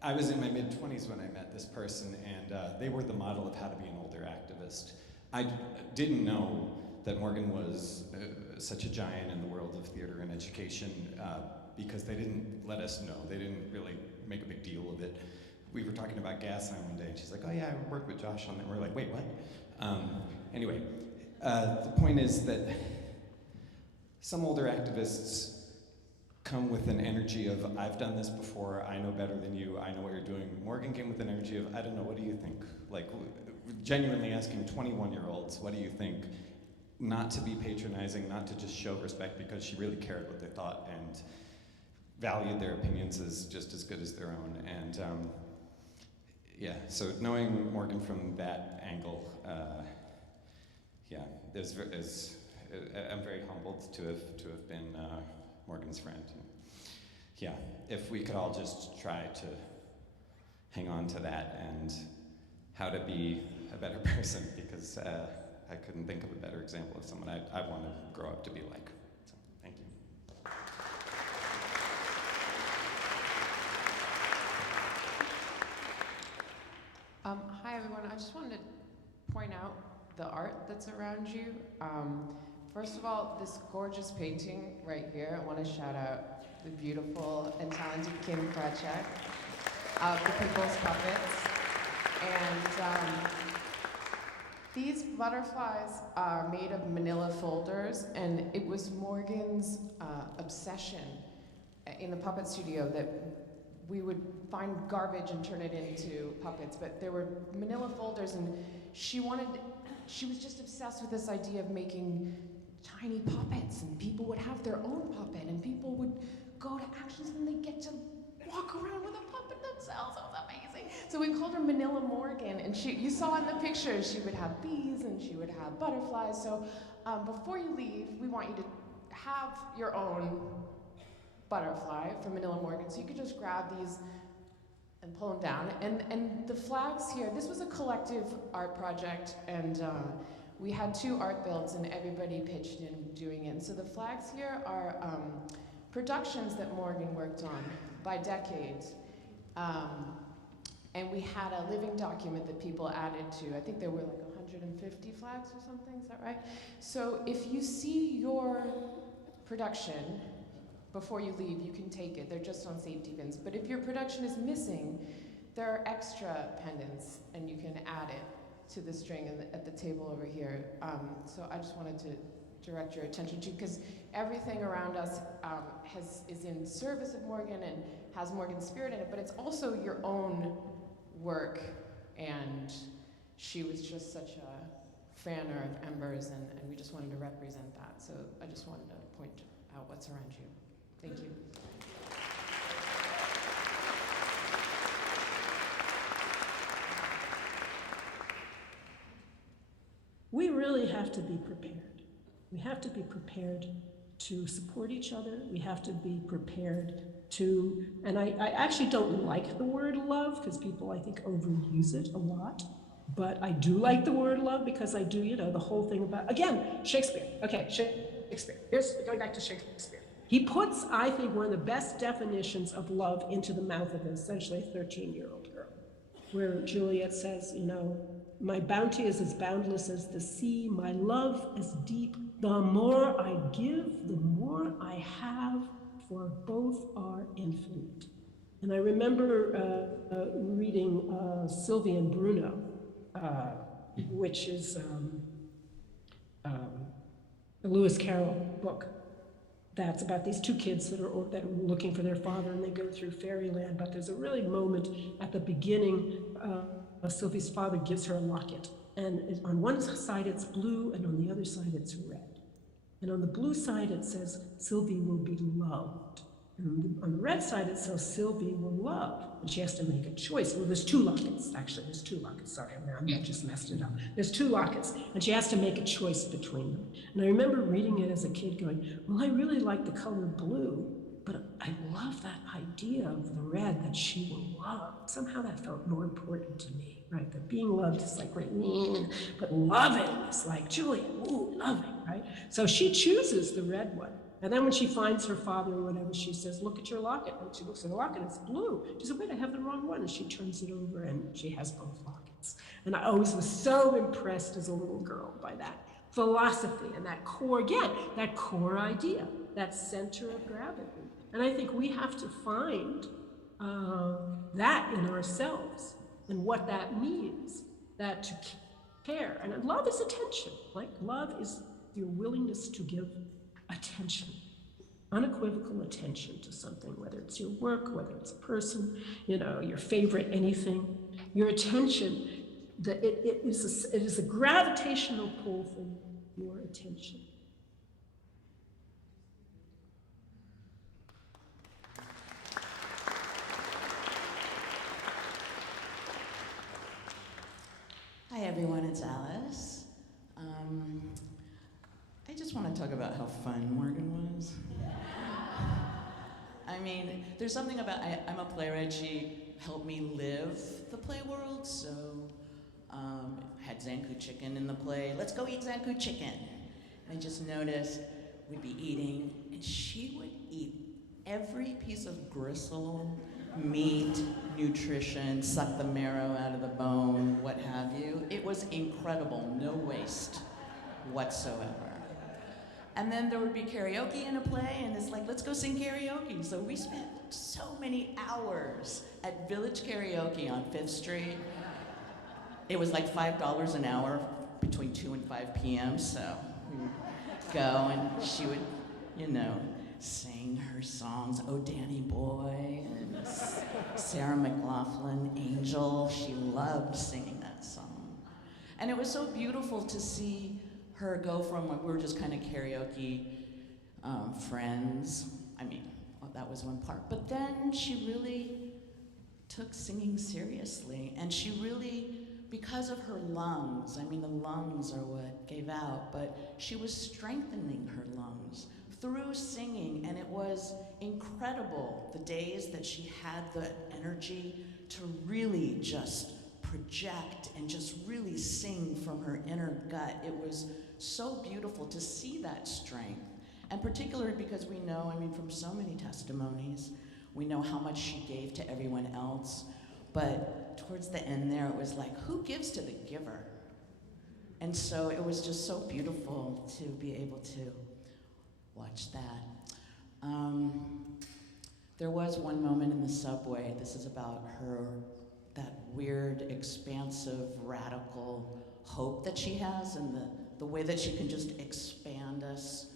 I was in my mid-20s when I met this person, and they were the model of how to be an older activist. I didn't know that Morgan was such a giant in the world of theater and education because they didn't let us know. They didn't really make a big deal of it. We were talking about Gasline one day, and she's like, oh yeah, I worked with Josh on that. We're like, wait, what? Anyway, the point is that some older activists come with an energy of, I've done this before, I know better than you, I know what you're doing. Morgan came with an energy of, I don't know, what do you think? Like, genuinely asking 21-year-olds, what do you think? Not to be patronizing, not to just show respect, because she really cared what they thought and valued their opinions as just as good as their own. And yeah, so knowing Morgan from that angle, yeah, I'm very humbled to have been Morgan's friend. And yeah, if we could all just try to hang on to that and how to be a better person, because I couldn't think of a better example of someone I want to grow up to be like. So, thank you. Hi everyone, I just wanted to point out the art that's around you. First of all, this gorgeous painting right here, I want to shout out the beautiful and talented Kim Krachek of the People's Puppets. And these butterflies are made of manila folders, and it was Morgan's obsession in the puppet studio that we would find garbage and turn it into puppets, but there were manila folders, and she was just obsessed with this idea of making tiny puppets, and people would have their own puppet, and people would go to actions and they get to walk around with a puppet themselves. It was amazing. So we called her Manila Morgan, and you saw in the pictures, she would have bees and she would have butterflies. So before you leave, we want you to have your own butterfly from Manila Morgan. So you could just grab these and pull them down. And the flags here, this was a collective art project, and we had 2 art builds and everybody pitched in doing it. And so the flags here are productions that Morgan worked on by decades. And we had a living document that people added to. I think there were like 150 flags or something, is that right? So if you see your production before you leave, you can take it. They're just on safety pins. But if your production is missing, there are extra pendants, and you can add it to the string at the table over here. So I just wanted to direct your attention to, because everything around us is in service of Morgan and has Morgan's spirit in it, but it's also your own work, and she was just such a fanner of embers, and we just wanted to represent that. So I just wanted to point out what's around you. Thank you. We really have to be prepared. We have to be prepared to support each other. We have to be prepared to, and I actually don't like the word love because people, I think, overuse it a lot. But I do like the word love because I do, the whole thing about, again, Shakespeare. Okay, Shakespeare. Here's going back to Shakespeare. He puts, I think, one of the best definitions of love into the mouth of essentially a 13-year-old girl, where Juliet says, my bounty is as boundless as the sea, my love as deep. The more I give, the more I have, for both are infinite. And I remember reading Sylvie and Bruno, which is a Lewis Carroll book that's about these two kids that are looking for their father, and they go through fairyland. But there's a really moment at the beginning. Sylvie's father gives her a locket, and on one side it's blue, and on the other side it's red. And on the blue side it says, Sylvie will be loved. And on the red side it says, Sylvie will love. And she has to make a choice. Well, there's two lockets, actually. There's two lockets. Sorry, I just messed it up. There's two lockets, and she has to make a choice between them. And I remember reading it as a kid going, well, I really like the color blue, but I love that idea of the red that she will love. Somehow that felt more important to me, right? That being loved is like, but loving is like, Julia, ooh, loving, right? So she chooses the red one. And then when she finds her father or whatever, she says, look at your locket. And she looks at the locket, it's blue. She said, wait, I have the wrong one. And she turns it over, and she has both lockets. And I always was so impressed as a little girl by that philosophy and that core, again, that core idea, that center of gravity. And I think we have to find that in ourselves and what that means, that to care. And love is attention. Like, love is your willingness to give attention, unequivocal attention to something, whether it's your work, whether it's a person, your favorite anything. Your attention, it is a gravitational pull for your attention. Hi everyone, it's Alice. I just want to talk about how fun Morgan was. I mean, there's something about, I'm a playwright, she helped me live the play world, so had Zanku chicken in the play. Let's go eat Zanku chicken. I just noticed we'd be eating, and she would eat every piece of gristle, meat, nutrition, suck the marrow out of the bone, what have you. It was incredible, no waste whatsoever. And then there would be karaoke in a play, and it's like, let's go sing karaoke. So we spent so many hours at Village Karaoke on 5th Street. It was like $5 an hour between 2 and 5 p.m., so we would go, and she would, sing her songs, Oh Danny Boy, and Sarah McLachlan, Angel. She loved singing that song. And it was so beautiful to see her go from when we were just kind of karaoke friends. I mean, that was one part. But then she really took singing seriously, and she really, because of her lungs, I mean, the lungs are what gave out, but she was strengthening her lungs through singing, and it was incredible the days that she had the energy to really just project and just really sing from her inner gut. It was so beautiful to see that strength, and particularly because we know, I mean, from so many testimonies, we know how much she gave to everyone else, but towards the end there, it was like, who gives to the giver? And so it was just so beautiful to be able to watch that. There was one moment in the subway, this is about her, that weird, expansive, radical hope that she has, and the way that she can just expand us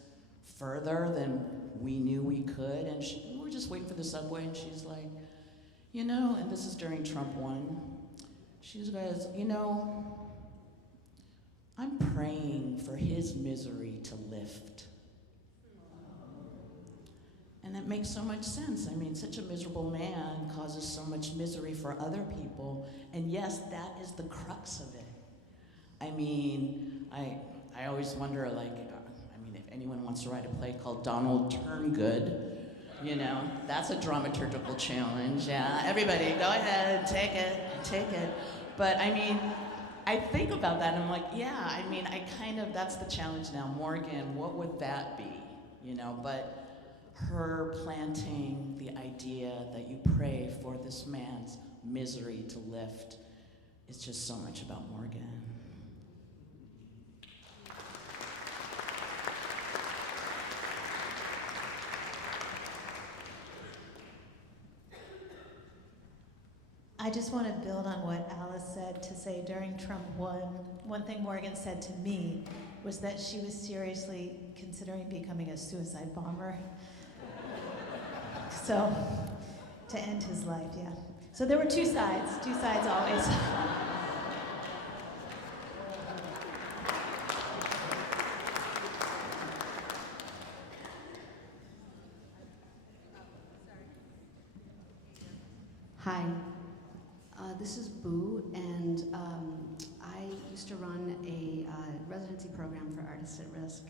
further than we knew we could. And we were just waiting for the subway, and she's like, and this is during Trump 1, she goes, I'm praying for his misery to lift. And that makes so much sense. I mean, such a miserable man causes so much misery for other people. And yes, that is the crux of it. I mean, I always wonder, like, if anyone wants to write a play called Donald Turngood, you know, that's a dramaturgical challenge. Yeah, everybody, go ahead, take it. But I mean, I think about that and I'm like, yeah, I mean, that's the challenge now. Morgan, what would that be? You know, but her planting the idea that you pray for this man's misery to lift is just so much about Morgan. I just want to build on what Alice said to say during Trump 1. One thing Morgan said to me was that she was seriously considering becoming a suicide bomber. So, to end his life, yeah. So there were two sides always. Hi, this is Boo, and I used to run a residency program for Artists at Risk.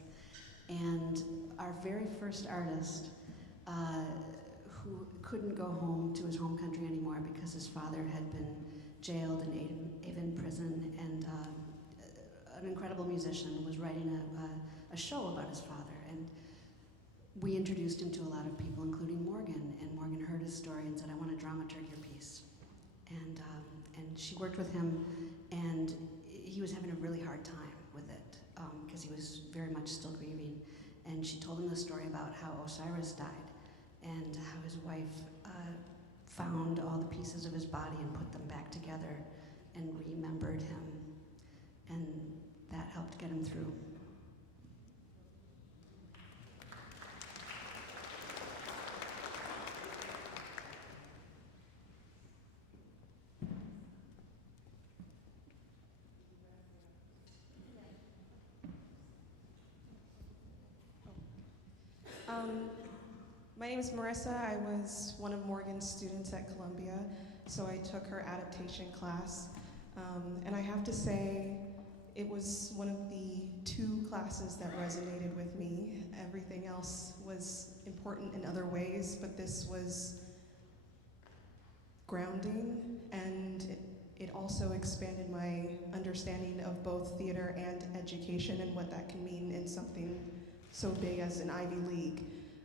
And our very first artist, who couldn't go home to his home country anymore because his father had been jailed in Avon prison, and an incredible musician was writing a show about his father. And we introduced him to a lot of people, including Morgan, and Morgan heard his story and said, I want to dramaturg your piece. And she worked with him, and he was having a really hard time with it, because he was very much still grieving. And she told him the story about how Osiris died, and how his wife found all the pieces of his body and put them back together and remembered him. And that helped get him through. My name is Marissa. I was one of Morgan's students at Columbia, so I took her adaptation class. And I have to say, it was one of the 2 classes that resonated with me. Everything else was important in other ways, but this was grounding, and it also expanded my understanding of both theater and education and what that can mean in something so big as an Ivy League.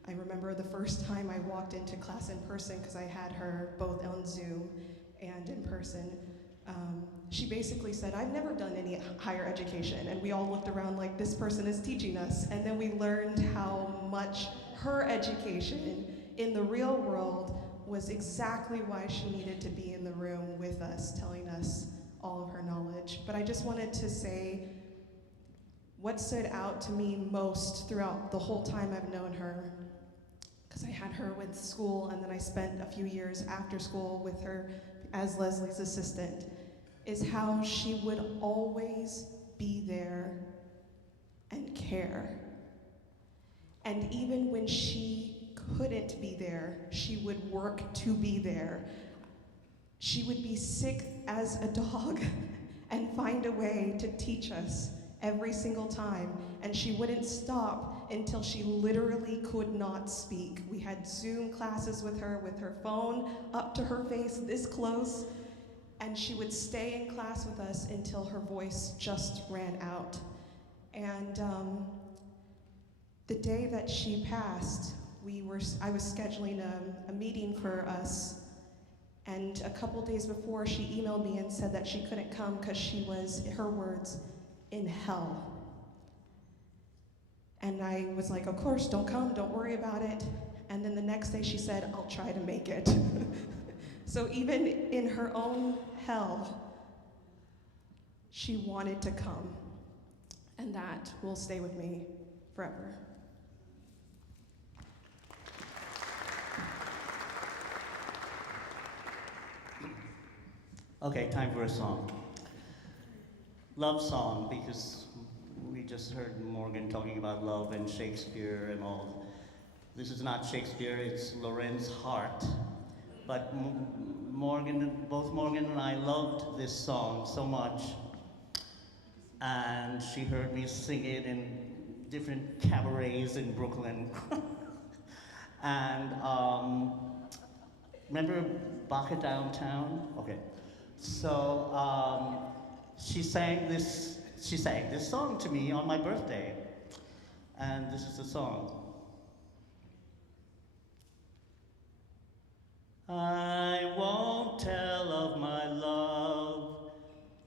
I remember the first time I walked into class in person, because I had her both on Zoom and in person. She basically said, I've never done any higher education, and we all looked around like, this person is teaching us. And then we learned how much her education in the real world was exactly why she needed to be in the room with us, telling us all of her knowledge. But I just wanted to say, what stood out to me most throughout the whole time I've known her, because I had her with school, and then I spent a few years after school with her as Leslie's assistant, is how she would always be there and care. And even when she couldn't be there, she would work to be there. She would be sick as a dog and find a way to teach us every single time, and she wouldn't stop until she literally could not speak. We had Zoom classes with her phone up to her face this close, and she would stay in class with us until her voice just ran out. And the day that she passed, I was scheduling a meeting for us, and a couple days before, she emailed me and said that she couldn't come because she was, her words, in hell. And I was like, of course, don't come, don't worry about it. And then the next day she said, I'll try to make it. So even in her own hell, she wanted to come. And that will stay with me forever. Okay, time for a song. Love song, because just heard Morgan talking about love and Shakespeare and all. This is not Shakespeare, it's Loren's heart. But both Morgan and I loved this song so much. And she heard me sing it in different cabarets in Brooklyn. And remember Baca Downtown? Okay. So she sang this song to me on my birthday. And this is the song. I won't tell of my love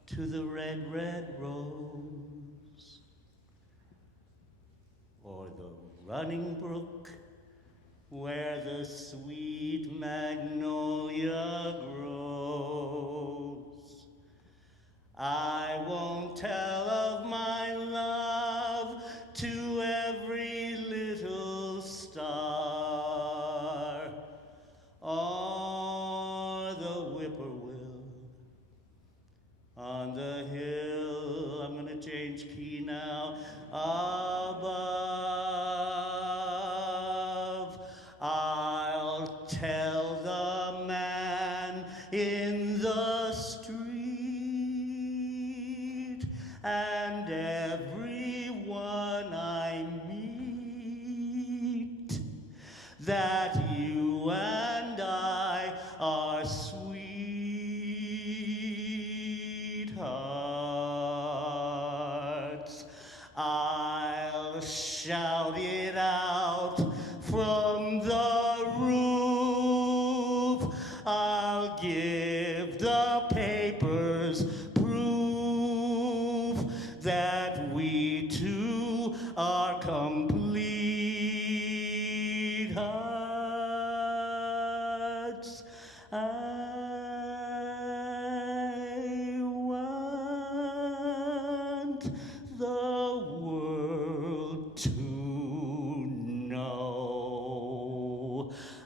to the red, red rose, or the running brook where the sweet magnolia grows. I won't tell of my love to every little star, or the whippoorwill on the hill. I'm gonna change key now. Above, I'll tell the man in the street and everyone I meet that you and I are sweethearts. I'll shout it out from the roof. I'll give the papers proof that we two are complete hearts. I want the world to know.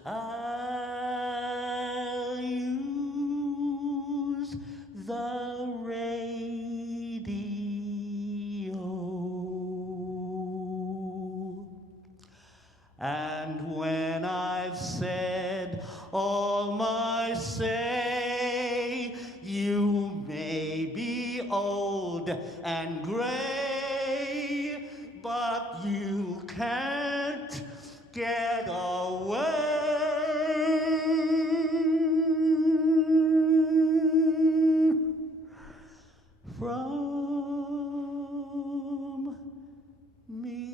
I'll use the radio. And when I've said all my say, you may be old and gray, but you can't get away from me.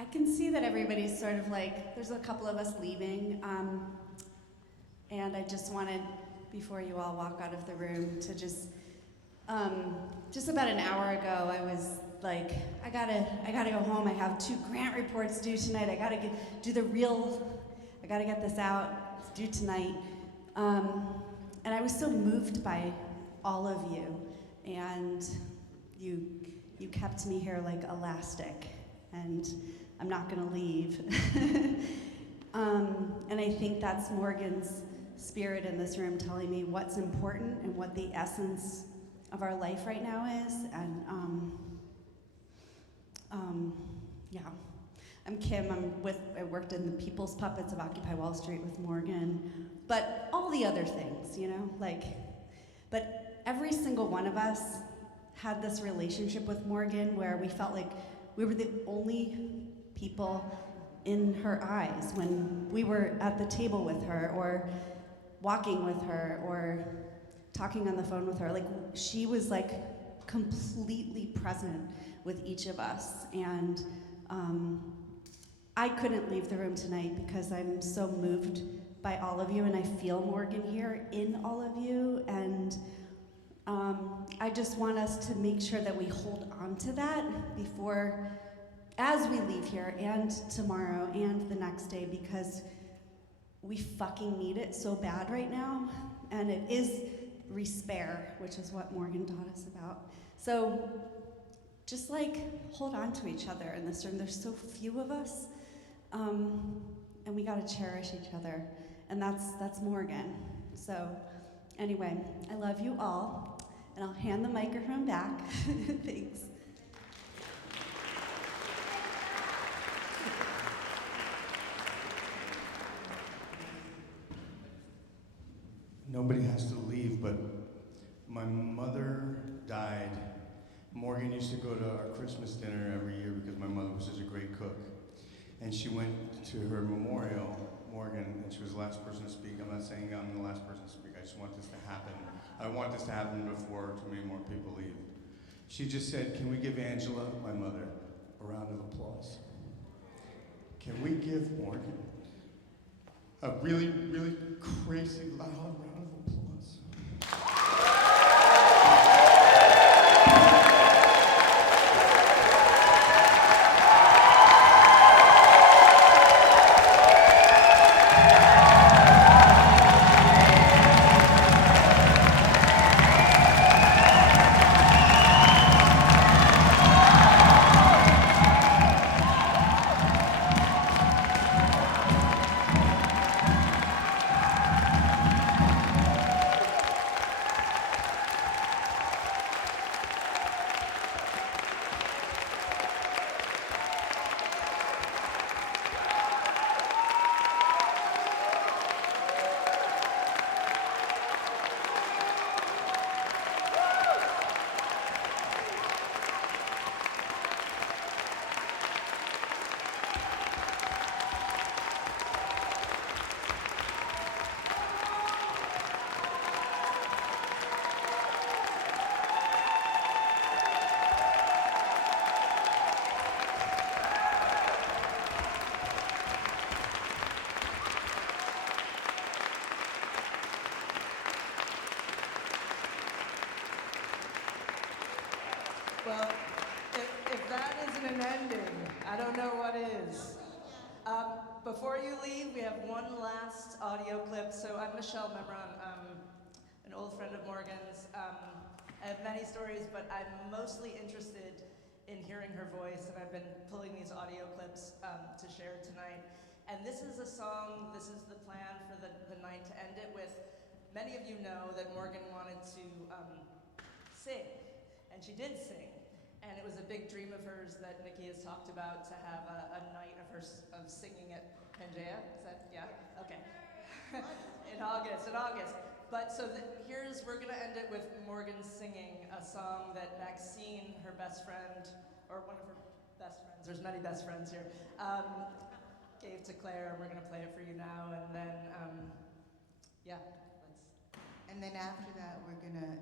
I can see that everybody's sort of like, there's a couple of us leaving, and I just wanted, before you all walk out of the room, to just about an hour ago, I was like, I gotta go home. I have 2 grant reports due tonight. I gotta I gotta get this out. It's due tonight. And I was so moved by all of you, and you kept me here like elastic, and I'm not gonna leave. And I think that's Morgan's spirit in this room, telling me what's important and what the essence of our life right now is. And yeah, I'm Kim. I worked in the People's Puppets of Occupy Wall Street with Morgan, but all the other things, but every single one of us had this relationship with Morgan where we felt like we were the only people in her eyes when we were at the table with her, or walking with her, or talking on the phone with her. Like, she was like completely present with each of us. And I couldn't leave the room tonight because I'm so moved by all of you, and I feel Morgan here in all of you, and I just want us to make sure that we hold on to that as we leave here, and tomorrow, and the next day, because we fucking need it so bad right now, and it is respair, which is what Morgan taught us about. So just like hold on to each other in this room. There's so few of us, and we gotta cherish each other, and that's Morgan. So anyway, I love you all, and I'll hand the microphone back. Thanks. Nobody has to leave, but my mother died. Morgan used to go to our Christmas dinner every year because my mother was such a great cook. And she went to her memorial, Morgan, and she was the last person to speak. I'm not saying I'm the last person to speak. I just want this to happen. I want this to happen before too many more people leave. She just said, can we give Angela, my mother, a round of applause? Can we give Morgan a really, really crazy loud round of applause? Well, if that isn't an ending, I don't know what is. Before you leave, we have one last audio clip. So I'm Michelle Memron, an old friend of Morgan's. I have many stories, but I'm mostly interested in hearing her voice, and I've been pulling these audio clips to share tonight. And this is a song, this is the plan for the night to end it with. Many of you know that Morgan wanted to sing, and she did sing. And it was a big dream of hers that Nikki has talked about, to have a night of her of singing at Pangea. Is that, yeah? Okay. in August. But so we're gonna end it with Morgan singing a song that Maxine, her best friend, or one of her best friends, there's many best friends here, gave to Claire, and we're gonna play it for you now, and then, And then after that, we're gonna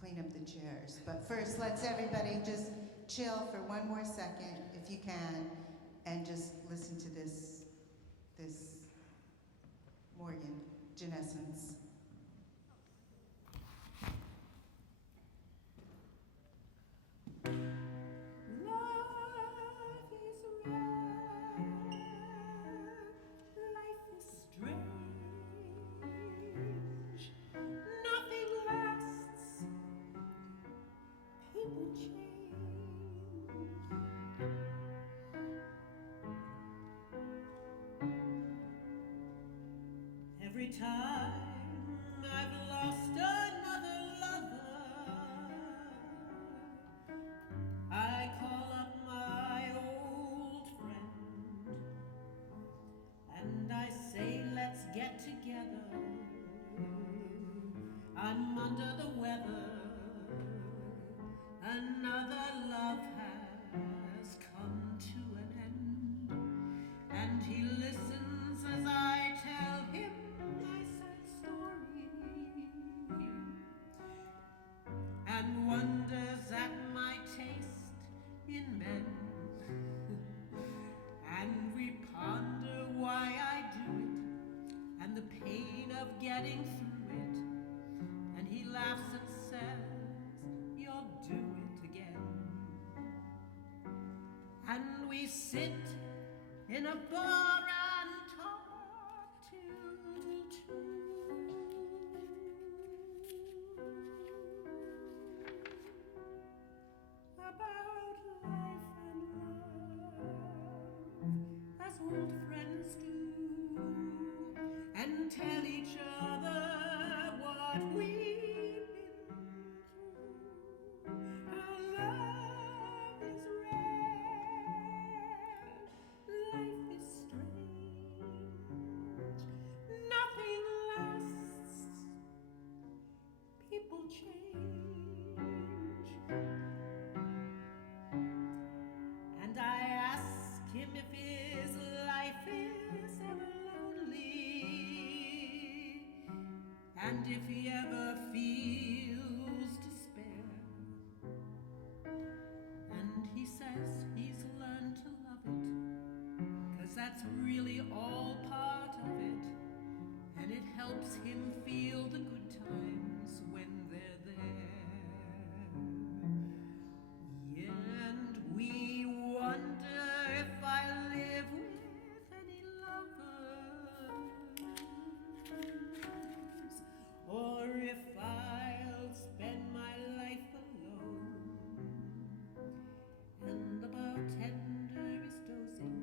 clean up the chairs. But first, let's everybody just chill for one more second, if you can, and just listen to this Morgan Jenness. Every time I've lost another lover, I call up my old friend and I say, let's get together. I'm under the weather. Another love has come to an end, and he listens as I tell him my sad story, and wonders at my taste in men, getting through it. And he laughs and says, you'll do it again. And we sit in a bar and talk till 2. About life and love, as old friends do, and tell each other what we've been through. Our love is rare, life is strange, nothing lasts, people change. And I ask him if his life is ever lonely, and if he ever feels despair. And he says he's learned to love it, 'cause that's really all part of it, and it helps him feel the good times when they're there. Yeah, and we wonder if I live with any lovers, or if I'll spend my life alone. And the bartender is dozing,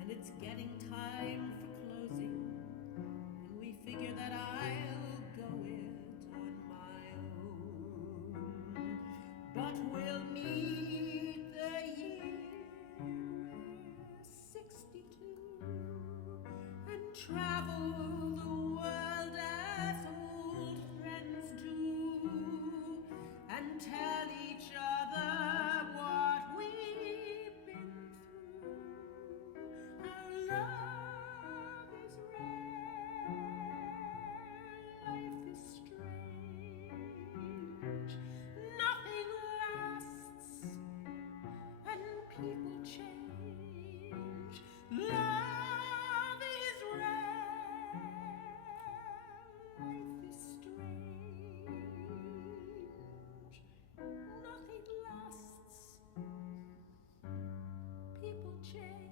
and it's getting time for closing, and we figure that I'll go it on my own. But we'll meet the year we're 62 and travel the world as old friends do, and tell each other what we've been through. Our love is rare, life is strange, nothing lasts, and people change. Love is rare, life is strange, nothing lasts, people change.